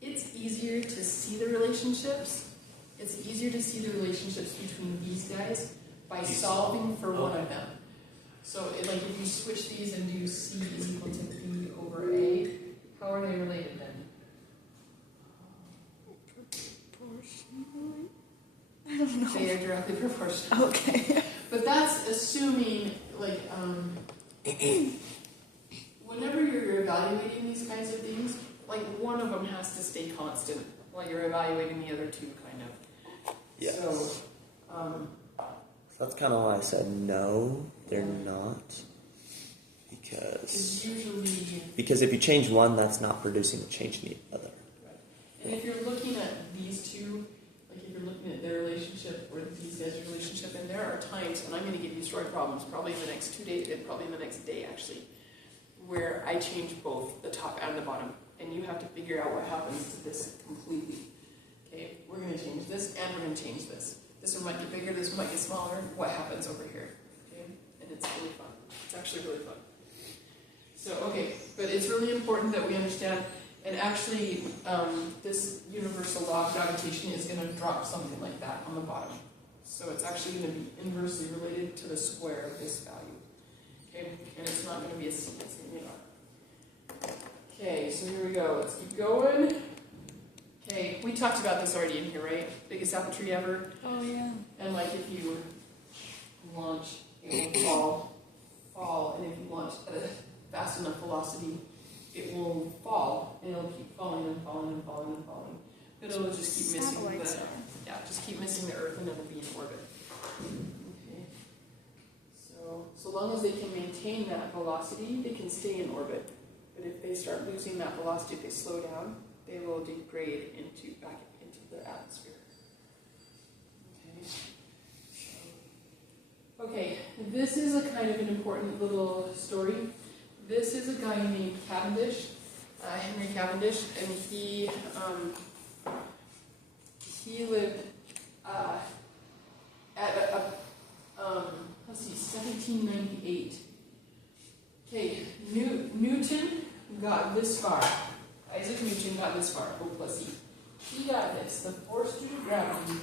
It's easier to see the relationships. It's easier to see the relationships between these guys by solving for one of them. So, like, if you switch these and do C is equal to B over A, how are they related then? Proportionally? I don't know. They are directly proportional. Okay. But that's assuming, like, whenever you're evaluating these kinds of things, like, one of them has to stay constant while you're evaluating the other two, kind of. Yes. So, That's kind of why I said no, they're not. it's usually, Because if you change one, that's not producing the change in the other. and if you're looking at these two, like, if you're looking at their relationship or these guys' relationship, and there are times, and I'm going to give you story problems, probably in the next 2 days, and probably in the next day, actually, where I change both the top and the bottom, and you have to figure out what happens to this completely. Okay, we're going to change this, and we're going to change this. This one might get bigger, this one might get smaller. What happens over here? Okay, and it's really fun. It's actually really fun. So, okay, but it's really important that we understand, and actually, this universal law of gravitation is going to drop something like that on the bottom. So it's actually going to be inversely related to the square of this value. Okay, and it's not going to be a C, it's going to be an R. Okay, so here we go. Let's keep going. Okay, we talked about this already in here, right? Biggest apple tree ever. Oh, yeah. And like if you launch, it will fall, and if you launch at a fast enough velocity, it will fall, and it'll keep falling and falling and falling and falling. But it'll just keep missing Satellites the, are. yeah, just keep missing the Earth, and it'll be in orbit. Okay. So So long as they can maintain that velocity, they can stay in orbit. But if they start losing that velocity, if they slow down, they will degrade back into the atmosphere. Okay, this is a kind of an important little story. This is a guy named Cavendish, Henry Cavendish, and he lived at let's see, 1798. Okay, Newton got this far. Isaac Newton got this far. O plus E. He got this. The force due to gravity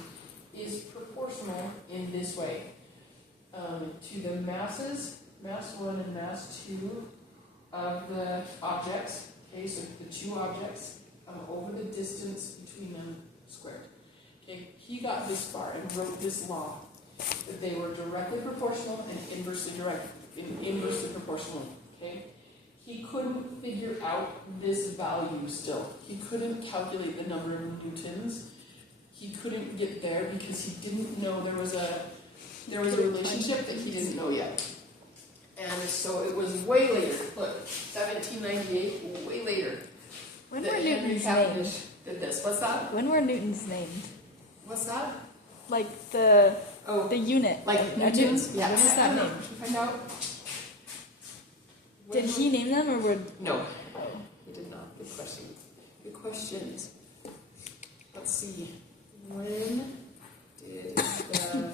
is proportional in this way to the masses, mass 1 and mass 2 of the objects. Okay, so the two objects over the distance between them squared. Okay, he got this far and wrote this law that they were directly proportional and inversely proportional. Okay, he couldn't figure out this value still. He couldn't calculate the number of newtons. He couldn't get there because he didn't know there was a relationship that he didn't know yet. And so it was way later. Look, 1798, way later. When that were Henry Newton's Cavendish named? did this. What's that? When were Newton's named? What's that? Like the unit. Like of Newton's? Yeah, what was that name? Find out. Did he name them or were? No, he did not. Good question. Good questions. Let's see. When did the term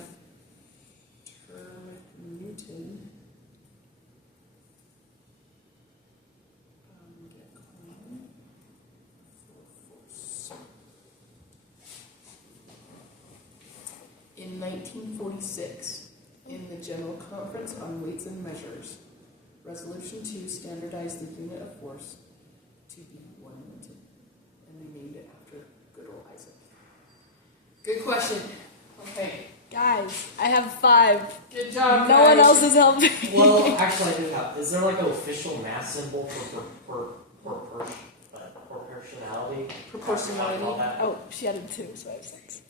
Newton get coined for force? In 1946, in the General Conference on Weights and Measures, Resolution 2 standardized the unit of force to be 1 Newton, and they named it after good old Isaac. Good question. Okay. Guys, I have 5. Good job, No guys. one else has helped me. Well, actually, I do have. Is there like an official mass symbol for proportionality? Proportionality. Call that Oh, she added 2, so I have 6.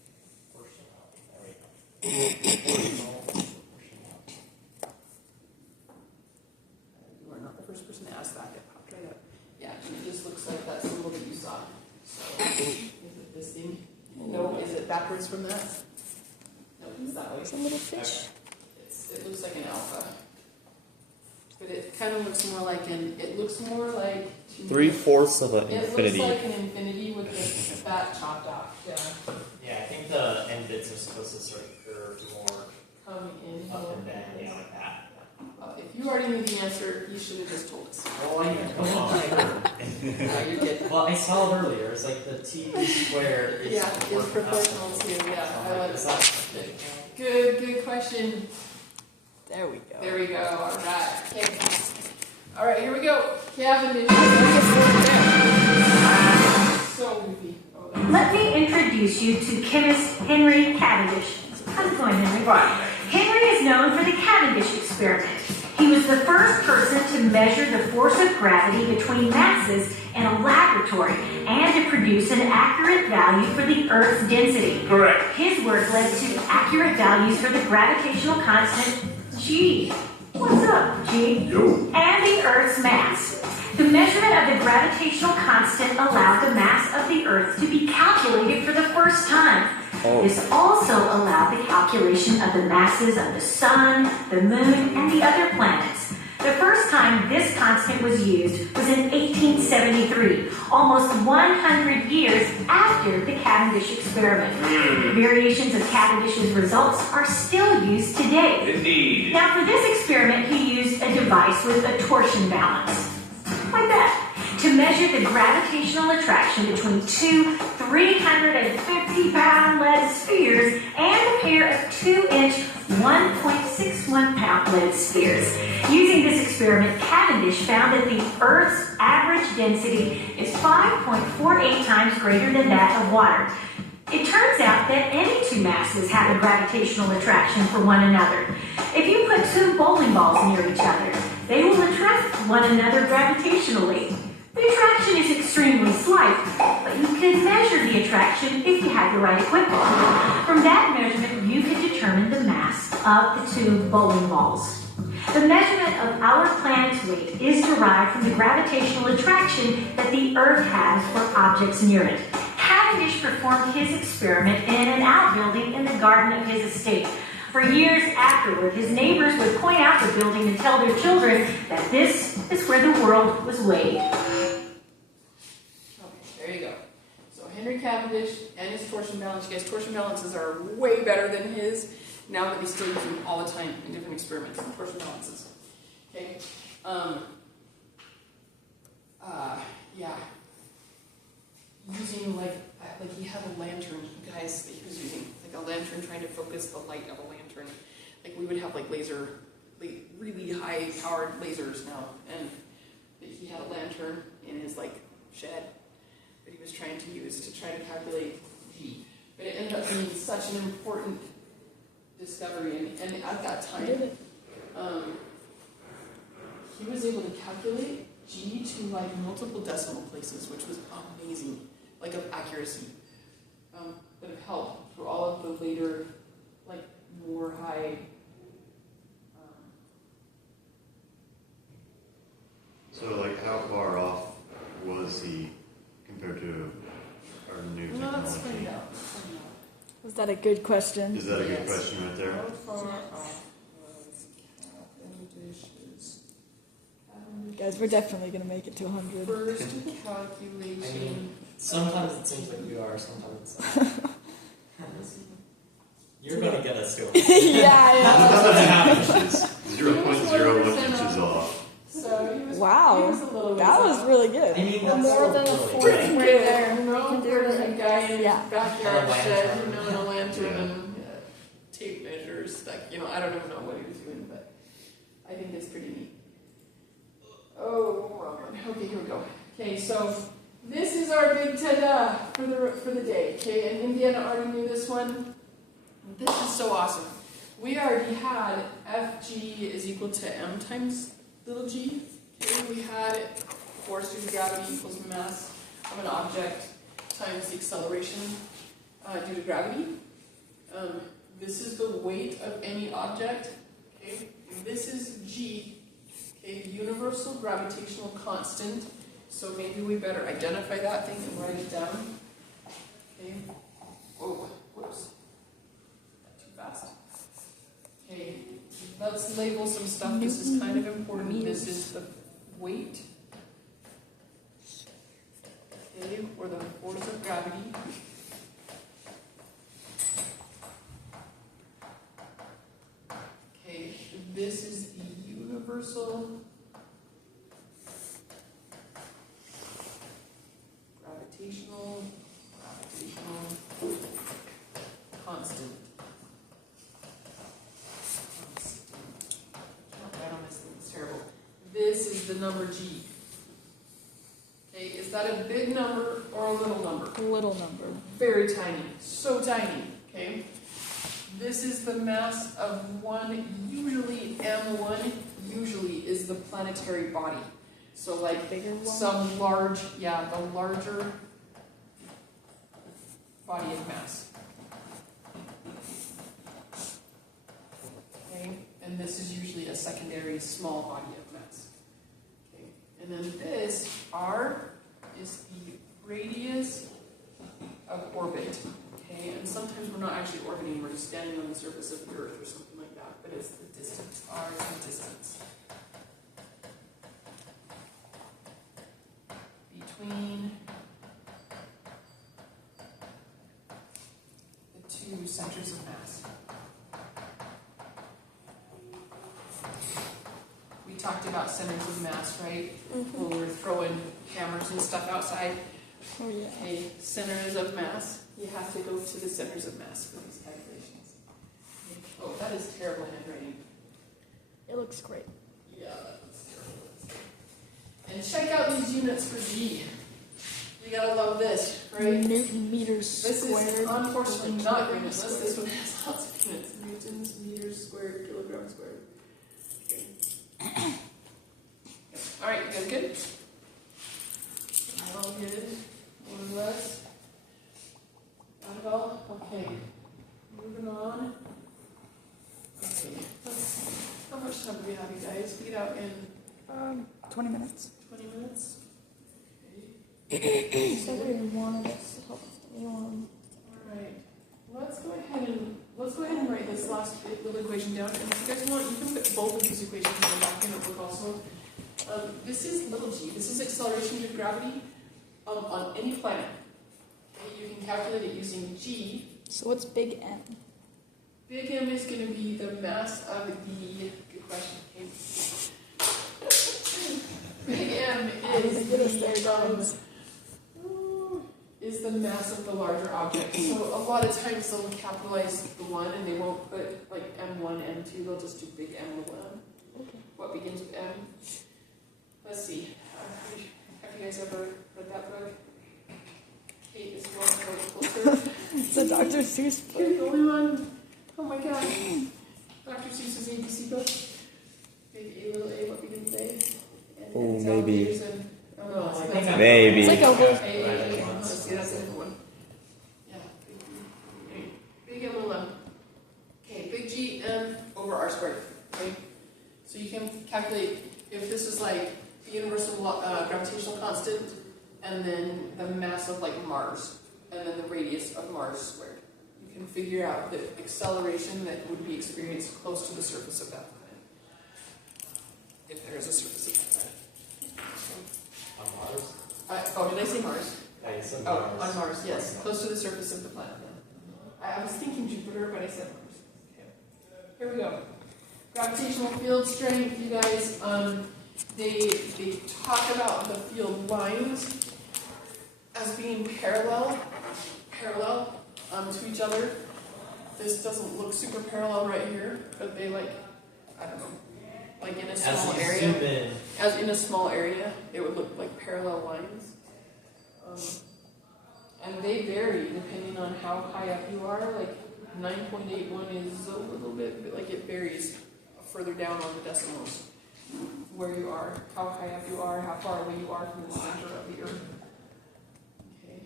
proportionality. There we go. You are not the first person to ask that. It popped right up. Yeah, it just looks like that symbol that you saw. So, is it this thing? No, is it backwards from that? No, it's that way. It's a little fish. It looks like an alpha. But it kind of looks more like it looks more like 3/4 of an it infinity. looks like an infinity with the fat chopped off. Yeah. Yeah, I think the end bits are supposed to sort of curve more Coming in. up and down, yeah, like that. If you already knew the answer, you should have just told us. Oh, I know. Come on. No, you're good. Well, I saw it earlier. It's like the t squared is Yeah, it's proportional to, yeah, I like Is that. that Good question. There we go. There we go, alright. Okay. Alright, here we go. Cavendish. So goofy. Oh, that's- Let me introduce you to chemist Henry Cavendish. How's it going, Henry? Henry is known for the Cavendish experiment. He was the first person to measure the force of gravity between masses in a laboratory and to produce an accurate value for the Earth's density. Correct. His work led to accurate values for the gravitational constant G. What's up, G? Yo. And the Earth's mass. The measurement of the gravitational constant allowed the mass of the Earth to be calculated for the first time. This also allowed the calculation of the masses of the Sun, the Moon, and the other planets. The first time this constant was used was in 1873, almost 100 years after the Cavendish experiment. Variations of Cavendish's results are still used today. Indeed. Now, for this experiment, he used a device with a torsion balance, like that, to measure the gravitational attraction between two 350-pound lead spheres and a pair of 2-inch, 1.61-pound lead spheres. Using this experiment, Cavendish found that the Earth's average density is 5.48 times greater than that of water. It turns out that any two masses have a gravitational attraction for one another. If you put two bowling balls near each other, they will attract one another gravitationally. The attraction is extremely slight, but you can measure the attraction if you have the right equipment. From that measurement, you can determine the mass of the two bowling balls. The measurement of our planet's weight is derived from the gravitational attraction that the Earth has for objects near it. Cavendish performed his experiment in an outbuilding in the garden of his estate. For years afterward, his neighbors would point out the building and tell their children that this is where the world was weighed. Okay, there you go. So Henry Cavendish and his torsion balance. You guys, torsion balances are way better than his. Now that we still use them all the time in different experiments, torsion balances. Okay. Yeah. Using like he had a lantern, you guys, that he was using like a lantern, trying to focus the light of a lantern. Like we would have like really high powered lasers now, and he had a lantern in his like shed that he was trying to use to try to calculate G. But it ended up being such an important discovery, and at that time, he was able to calculate G to like multiple decimal places, which was amazing, like of accuracy, but of help through all of the later, like more high. So, like, how far off was he compared to our new technology? Let's find out. Was that a good question? Is that a good Yes. question right there? How far off was Cavendish's Guys, we're definitely gonna make it to 100. first calculation? Sometimes it seems like we are, sometimes it's not. You're gonna get us to it. Yeah, yeah. That's what happens. 0.01 inches off. So he was, Wow. he was a little That bit was off. really good. I mean, Well, that's more still than a really fourth good. right Pretty there. good. No, You can do for it a like guy in Yeah. his backyard And a shed, lantern. in a lantern Yeah. and tape measures. Like, I don't even know what he was doing, but I think it's pretty neat. Oh, wrong one. Okay, here we go. Okay, so this is our big ta-da for the day. Okay, and Indiana already knew this one. This is so awesome. We already had Fg is equal to m times little g. Okay, we had force due to gravity equals mass of an object times the acceleration due to gravity. This is the weight of any object. Okay, and this is g. Okay, the universal gravitational constant. So maybe we better identify that thing and write it down. Okay. Oh, whoops. Not too fast. Okay, let's label some stuff. This is kind of important. This is the weight. Okay, or the force of gravity. Okay, this is the universal gravitational constant. Can't write on this thing, it's terrible. This is the number G. Okay, is that a big number or a little number? Little number. Very tiny, so tiny, okay? This is the mass of one, usually M1, usually is the planetary body. So like Bigger one? some large, the larger body of mass. Okay, and this is usually a secondary small body of mass. Okay, and then this, R, is the radius of orbit. Okay, and sometimes we're not actually orbiting, we're just standing on the surface of the Earth or something like that, but it's the distance. R is the distance between the two centers of mass. We talked about centers of mass, right? When we were throwing hammers and stuff outside. Oh yeah. Okay, centers of mass. You have to go to the centers of mass for these calculations. Okay. Oh, that is terrible handwriting. It looks great. Yeah, that's terrible. And check out these units for G. You gotta love this, right? Newton meters This squared. is unfortunately over not kilograms units. squared. This one has lots of units. Newtons, meters squared, kilograms squared. Okay. Alright, you guys good? All good. More or less. Got it all? Okay. Moving on. Okay. How much time do we have, you it out in 20 minutes. 20 minutes? You said we wanted us to help with the new one. Alright. Let's go ahead and write this last little equation down. And if you guys want, you can put both of these equations in the back in the book also. This is little g. This is acceleration due to gravity on any planet. Okay, you can calculate it using g. So what's big M? Big M is going to be the mass of the. Good question. Okay. Big M is the mass of the larger object. So a lot of times they'll capitalize the 1 and they won't put like M1, M2. They'll just do big M1. Okay. What begins with M? Let's see. Have you guys ever read that book? Kate is one closer. It's a Dr. Seuss book. You're the only one. Oh my god. Dr. Seuss's ABC book. Big A, little a, what begins with A? And Oh, it's maybe. alligators and- oh no, I think that's I'm- Maybe. It's like a wolf. Let's see, that's a different one. Yeah. Big M, little m. Okay, big G M over R squared. Okay? So you can calculate if this is like the universal gravitational constant and then the mass of like Mars and then the radius of Mars squared. You can figure out the acceleration that would be experienced close to the surface of that planet. If there is a surface of that planet. On Mars? Oh, did I say Mars? I said Oh, Mars. on Mars, yes. Close to the surface of the planet. I was thinking Jupiter, but I said Mars. Okay. Here we go. Gravitational field strength, you guys. They talk about the field lines as being parallel to each other. This doesn't look super parallel right here, but they like, I don't know, like in a small As you area. zoom in, As in a small area, it would look like parallel lines. And they vary depending on how high up you are. Like 9.81 is a little bit, like it varies further down on the decimals where you are, how high up you are, how far away you are from the center of the Earth. Okay.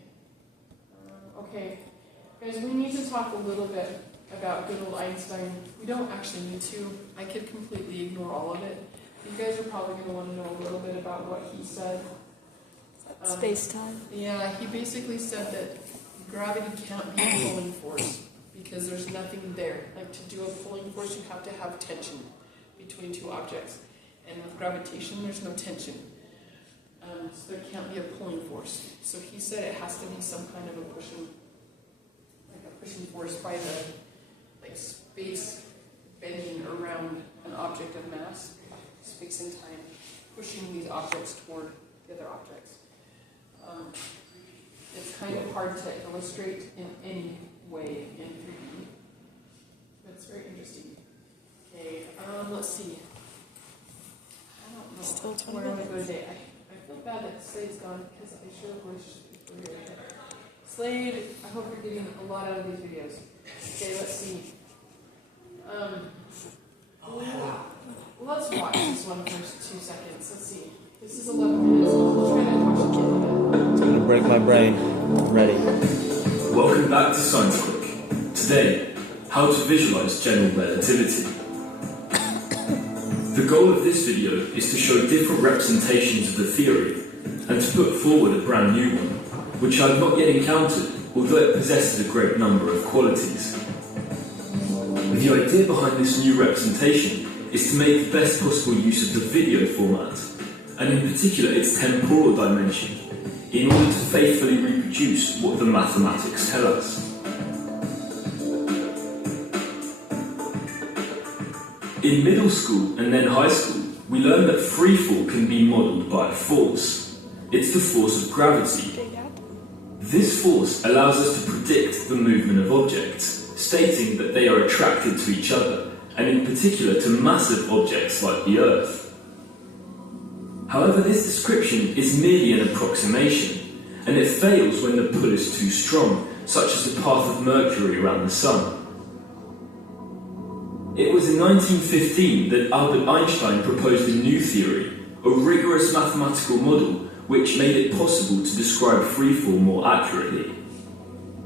Okay. Guys, we need to talk a little bit about good old Einstein. We don't actually need to. I could completely ignore all of it. You guys are probably going to want to know a little bit about what he said. Space time. Yeah, he basically said that gravity can't be a pulling force because there's nothing there. Like to do a pulling force, you have to have tension between two objects. And with gravitation, there's no tension. So there can't be a pulling force. So he said it has to be some kind of a pushing force by the space bending around an object of mass, space and time, pushing these objects toward the other objects. It's kind of hard to illustrate in any way in 3D. But it's very interesting. Okay, let's see. I don't know. Still 20 where I'm going minutes. today. I feel bad that Slade's gone because I should have wished for you. Slade, I hope you're getting a lot out of these videos. Okay, let's see. Let's watch this one first 2 seconds. Let's see. This is 11 minutes. We'll try to watch it a little bit. It's gonna break my brain. I'm ready. Welcome back to Science Quick. Today, how to visualize general relativity. The goal of this video is to show different representations of the theory and to put forward a brand new one, which I've not yet encountered, although it possesses a great number of qualities. The idea behind this new representation is to make the best possible use of the video format, and in particular its temporal dimension, in order to faithfully reproduce what the mathematics tell us. In middle school and then high school, we learned that freefall can be modelled by a force. It's the force of gravity. This force allows us to predict the movement of objects, stating that they are attracted to each other, and in particular to massive objects like the Earth. However, this description is merely an approximation, and it fails when the pull is too strong, such as the path of Mercury around the Sun. It was in 1915 that Albert Einstein proposed a new theory, a rigorous mathematical model which made it possible to describe freefall more accurately.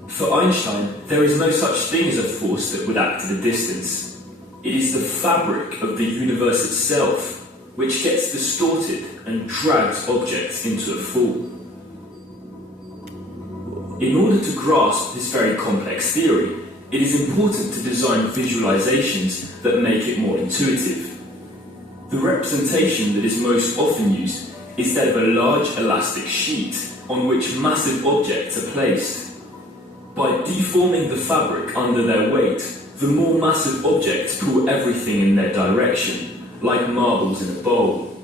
For Einstein, there is no such thing as a force that would act at a distance. It is the fabric of the universe itself, which gets distorted and drags objects into a fall. In order to grasp this very complex theory, it is important to design visualizations that make it more intuitive. The representation that is most often used is that of a large elastic sheet on which massive objects are placed. By deforming the fabric under their weight, the more massive objects pull everything in their direction, like marbles in a bowl.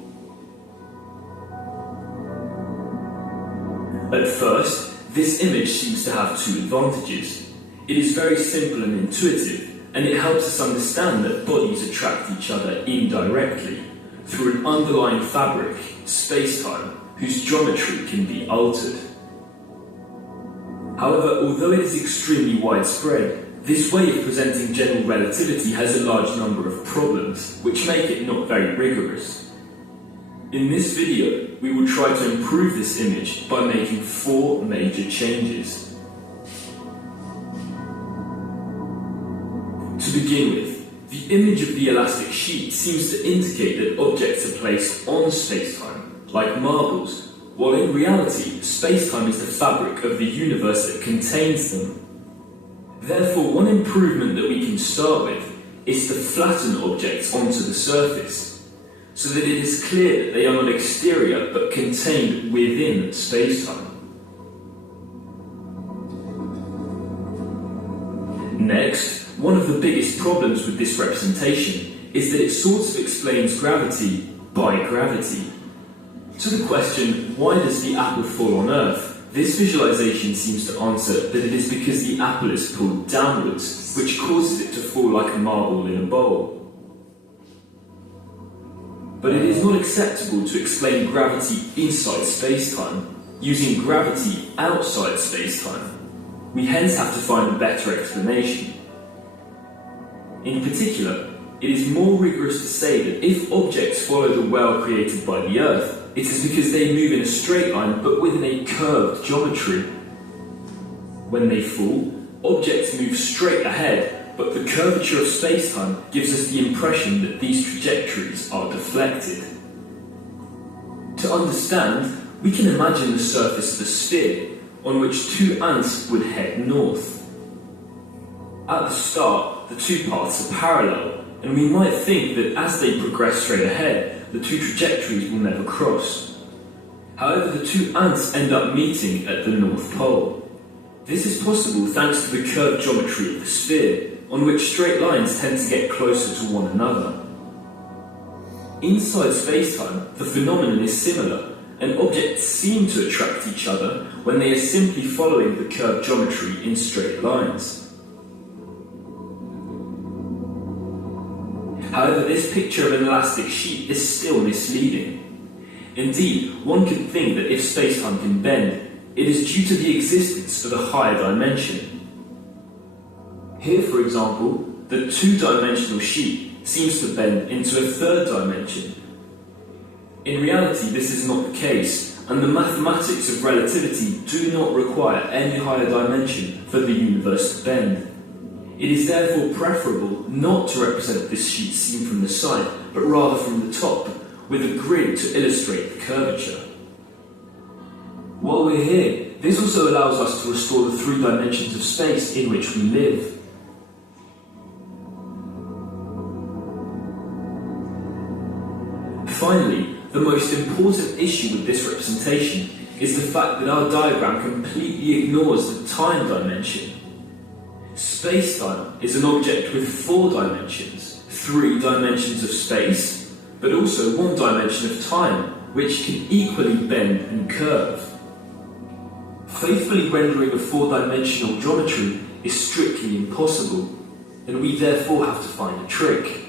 At first, this image seems to have two advantages. It is very simple and intuitive, and it helps us understand that bodies attract each other indirectly through an underlying fabric, space-time, whose geometry can be altered. However, although it is extremely widespread, this way of presenting general relativity has a large number of problems, which make it not very rigorous. In this video, we will try to improve this image by making 4 major changes. To begin with, the image of the elastic sheet seems to indicate that objects are placed on space-time, like marbles, while in reality, space-time is the fabric of the universe that contains them. Therefore, one improvement that we can start with is to flatten objects onto the surface, so that it is clear that they are not exterior but contained within space-time. Next, one of the biggest problems with this representation is that it sort of explains gravity by gravity. To the question, why does the apple fall on Earth? This visualization seems to answer that it is because the apple is pulled downwards, which causes it to fall like a marble in a bowl. But it is not acceptable to explain gravity inside space-time, using gravity outside space-time. We hence have to find a better explanation. In particular, it is more rigorous to say that if objects follow the well created by the Earth, it is because they move in a straight line but within a curved geometry. When they fall, objects move straight ahead, but the curvature of space-time gives us the impression that these trajectories are deflected. To understand, we can imagine the surface of a sphere on which 2 ants would head north. At the start, the 2 paths are parallel, and we might think that as they progress straight ahead, the 2 trajectories will never cross. However, the 2 ants end up meeting at the North Pole. This is possible thanks to the curved geometry of the sphere, on which straight lines tend to get closer to one another. Inside space-time, the phenomenon is similar, and objects seem to attract each other when they are simply following the curved geometry in straight lines. However, this picture of an elastic sheet is still misleading. Indeed, one could think that if space-time can bend, it is due to the existence of a higher dimension. Here, for example, the 2-dimensional sheet seems to bend into a 3rd dimension. In reality, this is not the case, and the mathematics of relativity do not require any higher dimension for the universe to bend. It is therefore preferable not to represent this sheet seen from the side, but rather from the top, with a grid to illustrate the curvature. While we're here, this also allows us to restore the 3 dimensions of space in which we live. Finally, the most important issue with this representation is the fact that our diagram completely ignores the time dimension. Space-time is an object with 4 dimensions, 3 dimensions of space, but also 1 dimension of time, which can equally bend and curve. Faithfully rendering a 4-dimensional geometry is strictly impossible, and we therefore have to find a trick.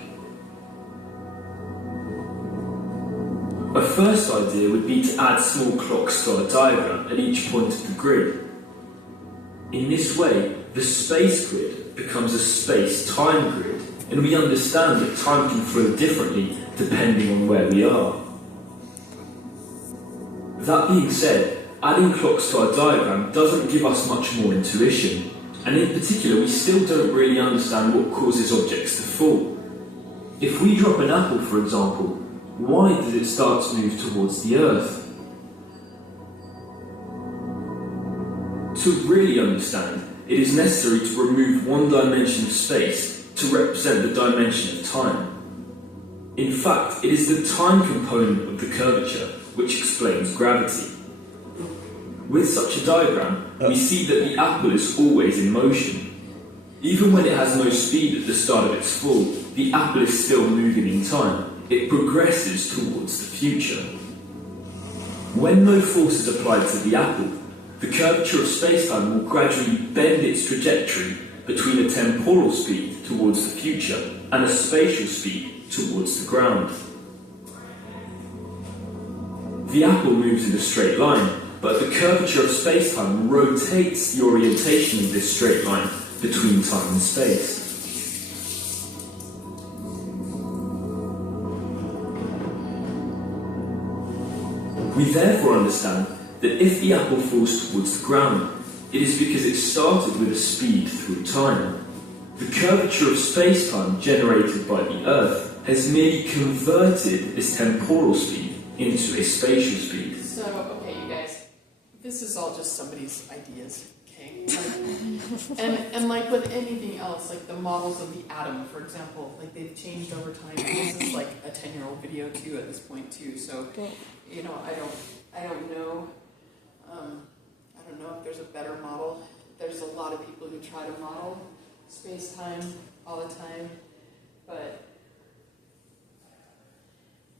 A first idea would be to add small clocks to our diagram at each point of the grid. In this way, the space grid becomes a space-time grid, and we understand that time can flow differently depending on where we are. That being said, adding clocks to our diagram doesn't give us much more intuition, and in particular we still don't really understand what causes objects to fall. If we drop an apple, for example, why did it start to move towards the Earth? To really understand, it is necessary to remove one dimension of space to represent the dimension of time. In fact, it is the time component of the curvature which explains gravity. With such a diagram, we see that the apple is always in motion. Even when it has no speed at the start of its fall, the apple is still moving in time. It progresses towards the future. When no force is applied to the apple, the curvature of spacetime will gradually bend its trajectory between a temporal speed towards the future and a spatial speed towards the ground. The apple moves in a straight line, but the curvature of spacetime rotates the orientation of this straight line between time and space. We therefore understand that if the apple falls towards the ground, it is because it started with a speed through time. The curvature of space-time generated by the Earth has merely converted this temporal speed into a spatial speed. So, okay, you guys, this is all just somebody's ideas, okay? and like with anything else, like the models of the atom, for example, like they've changed over time. This is like a 10-year-old video too at this point too. So, you know, I don't know. I don't know if there's a better model. There's a lot of people who try to model space-time all the time, but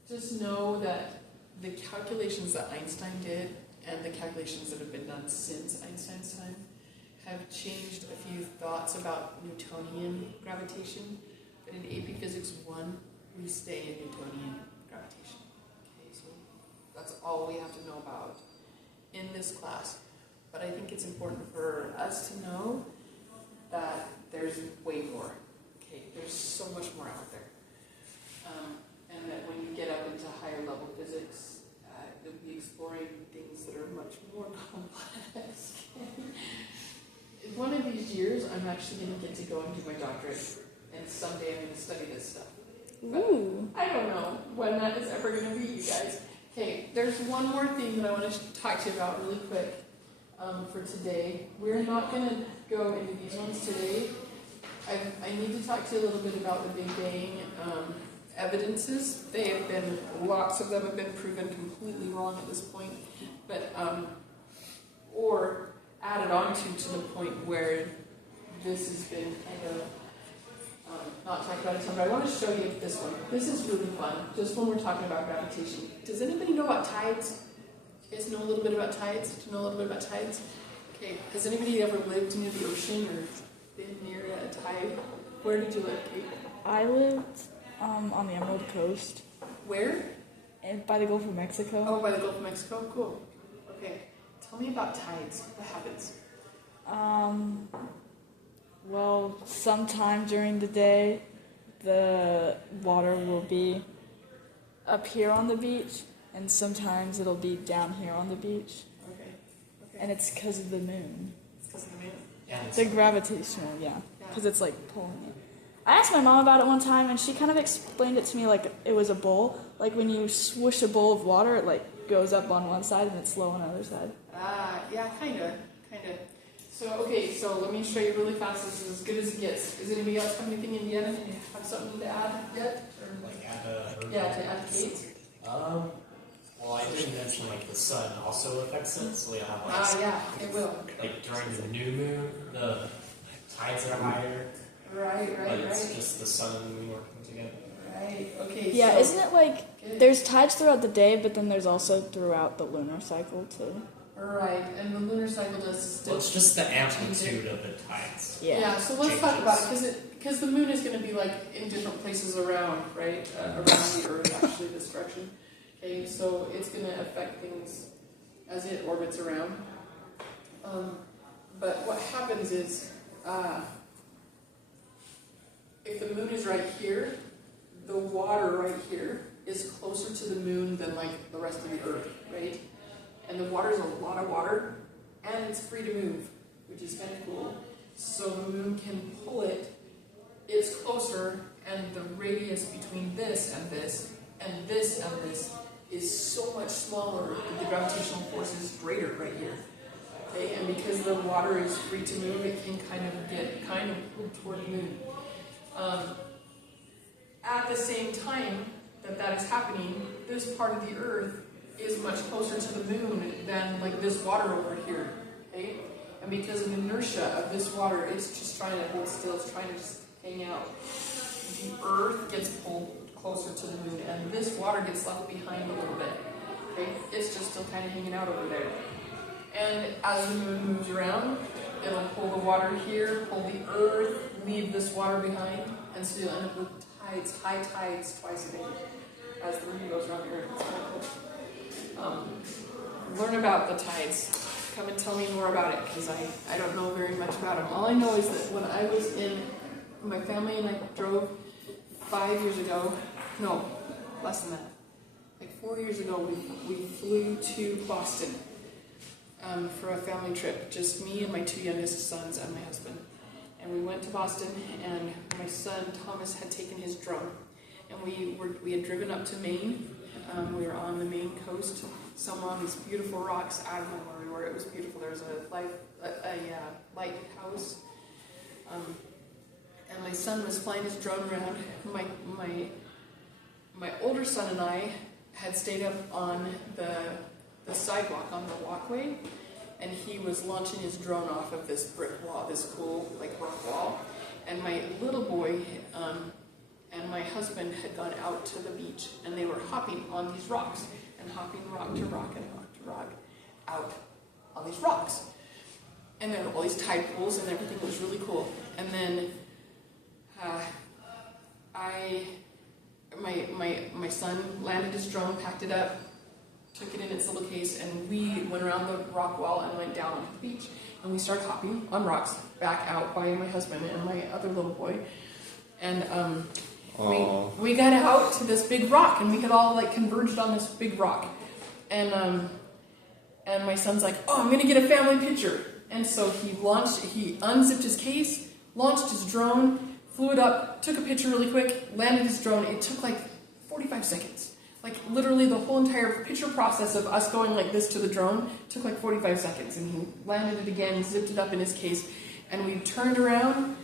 just know that the calculations that Einstein did and the calculations that have been done since Einstein's time have changed a few thoughts about Newtonian gravitation, but in AP Physics 1, we stay in Newtonian gravitation. Okay, so that's all we have to know about in this class. But I think it's important for us to know that there's way more. Okay, there's so much more out there. And that when you get up into higher level physics, you'll be exploring things that are much more complex. One of these years, I'm actually going to get to go and do my doctorate, and someday I'm going to study this stuff. Ooh. I don't know when that is ever going to be, you guys. Okay, there's one more thing that I want to talk to you about really quick for today. We're not going to go into these ones today. I need to talk to you a little bit about the Big Bang evidences. They have been, lots of them have been proven completely wrong at this point, but or added on to the point where this has been kind of not talked about a ton. But I want to show you this one. This is really fun, just when we're talking about gravitation. Does anybody know about tides? You guys know a little bit about tides? Do you know a little bit about tides? Okay, has anybody ever lived near the ocean or been near a tide? Where did you live, Kate? I lived on the Emerald Coast. Where? And by the Gulf of Mexico. Oh, by the Gulf of Mexico? Cool. Okay. Tell me about tides. What happens? Well, sometime during the day, the water will be up here on the beach, and sometimes it'll be down here on the beach. Okay. And it's because of the moon. It's because of the moon? Yeah. The gravitational, yeah. Because it's like pulling it. I asked my mom about it one time, and she kind of explained it to me like it was a bowl. Like when you swoosh a bowl of water, it like goes up on one side and it's slow on the other side. Yeah, kind of. So, okay, so let me show you really fast. This is as good as it gets. Does anybody else have anything in the end? Do you have something to add yet? Or, Like add a yeah, to add to Kate's? well, I didn't mention like the sun also affects it, so we have like Yeah, it will. like during the new moon, the tides are higher. Right. But it's just the sun and the moon working together. Right, okay. Yeah, so, isn't it like good. there's tides throughout the day, but then there's also throughout the lunar cycle too? Right, and the lunar cycle does still. Well, it's just the amplitude of the tides. Yeah, so let's talk about it, because the moon is going to be like in different places around, right? Around the Earth, actually, this direction. Okay, so it's going to affect things as it orbits around. But what happens is, if the moon is right here, the water right here is closer to the moon than like the rest of the Earth, right? And the water is a lot of water, and it's free to move, which is kind of cool. So the moon can pull it, it's closer, and the radius between this and this is so much smaller. The gravitational force is greater right here. Okay, and because the water is free to move, it can kind of pulled toward the moon. At the same time that is happening, this part of the Earth is much closer to the moon than like this water over here. Okay, and because of the inertia of this water, it's just trying to hold still. It's trying to just hang out. The Earth gets pulled closer to the moon, and this water gets left behind a little bit. Okay, it's just still kind of hanging out over there. And as the moon moves around, it'll pull the water here, pull the Earth, leave this water behind, and so you'll end up with tides, high tides twice a day as the moon goes around the Earth. It's kind of cool. Learn about the tides. Come and tell me more about it, because I don't know very much about them. All I know is that when I was my family and I drove 5 years ago, no, less than that, like 4 years ago, we flew to Boston for a family trip, just me and my 2 youngest sons and my husband. And we went to Boston, and my son Thomas had taken his drone, and we had driven up to Maine. We were on the Maine coast, somewhere on these beautiful rocks. I don't know where we were. It was beautiful. There was a lighthouse, and my son was flying his drone around. My older son and I had stayed up on the sidewalk, on the walkway, and he was launching his drone off of this brick wall, this cool like rock wall. And my little boy and my husband had gone out to the beach, and they were hopping on these rocks, and hopping rock to rock and rock to rock out on these rocks. And there were all these tide pools and everything. It was really cool. And then my son landed his drone, packed it up, took it in its little case, and we went around the rock wall and went down onto the beach. And we started hopping on rocks back out by my husband and my other little boy. And we got out to this big rock, and we had all like converged on this big rock. And my son's like, "Oh, I'm gonna get a family picture." And so he unzipped his case, launched his drone, flew it up, took a picture really quick, landed his drone. It took like 45 seconds. Like literally the whole entire picture process of us going like this to the drone took like 45 seconds. And he landed it again, zipped it up in his case, and we turned around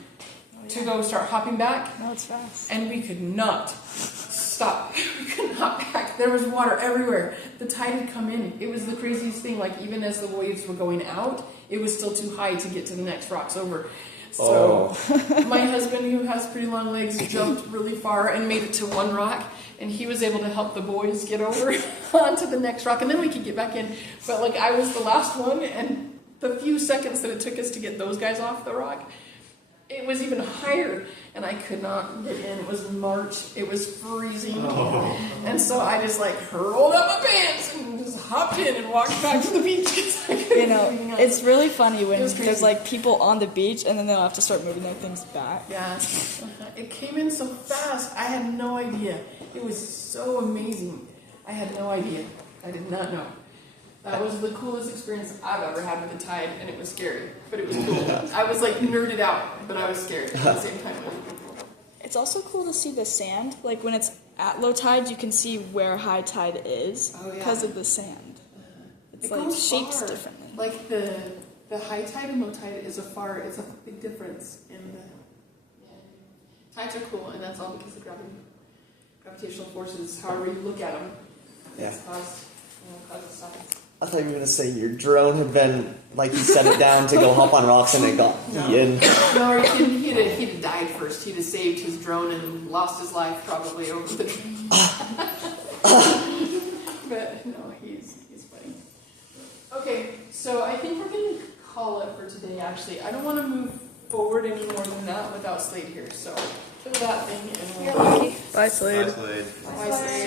to go start hopping back. No, it's fast. And we could not stop. We could not back. There was water everywhere. The tide had come in. It was the craziest thing. Like even as the waves were going out, it was still too high to get to the next rocks over. So my husband, who has pretty long legs, jumped really far and made it to one rock, and he was able to help the boys get over onto the next rock, and then we could get back in. But like I was the last one, and the few seconds that it took us to get those guys off the rock, it was even higher, and I could not get in. It was March. It was freezing. And so I just like hurled up my pants and just hopped in and walked back to the beach. You know, it's really funny when there's like people on the beach and then they'll have to start moving their things back. Yeah. It came in so fast. I had no idea. It was so amazing. I had no idea. I did not know. That was the coolest experience I've ever had with a tide, and it was scary, but it was cool. I was like nerded out, but I was scared at the same time. It's also cool to see the sand. Like when it's at low tide, you can see where high tide is because of the sand. It's like shapes far. Differently. Like the high tide and low tide it's a big difference in the tides are cool, and that's all because of gravitational forces. However you look at them, it's causes tides. I thought you were going to say your drone had been, like you set it down to go hop on rocks and it got eaten. No, he'd have died first. He'd have saved his drone and lost his life probably over the drone. But no, he's funny. Okay, so I think we're going to call it for today, actually. I don't want to move forward any more than that without Slade here. So, do that thing and we'll... Bye, Slade. Bye, Slade. Bye, Slade.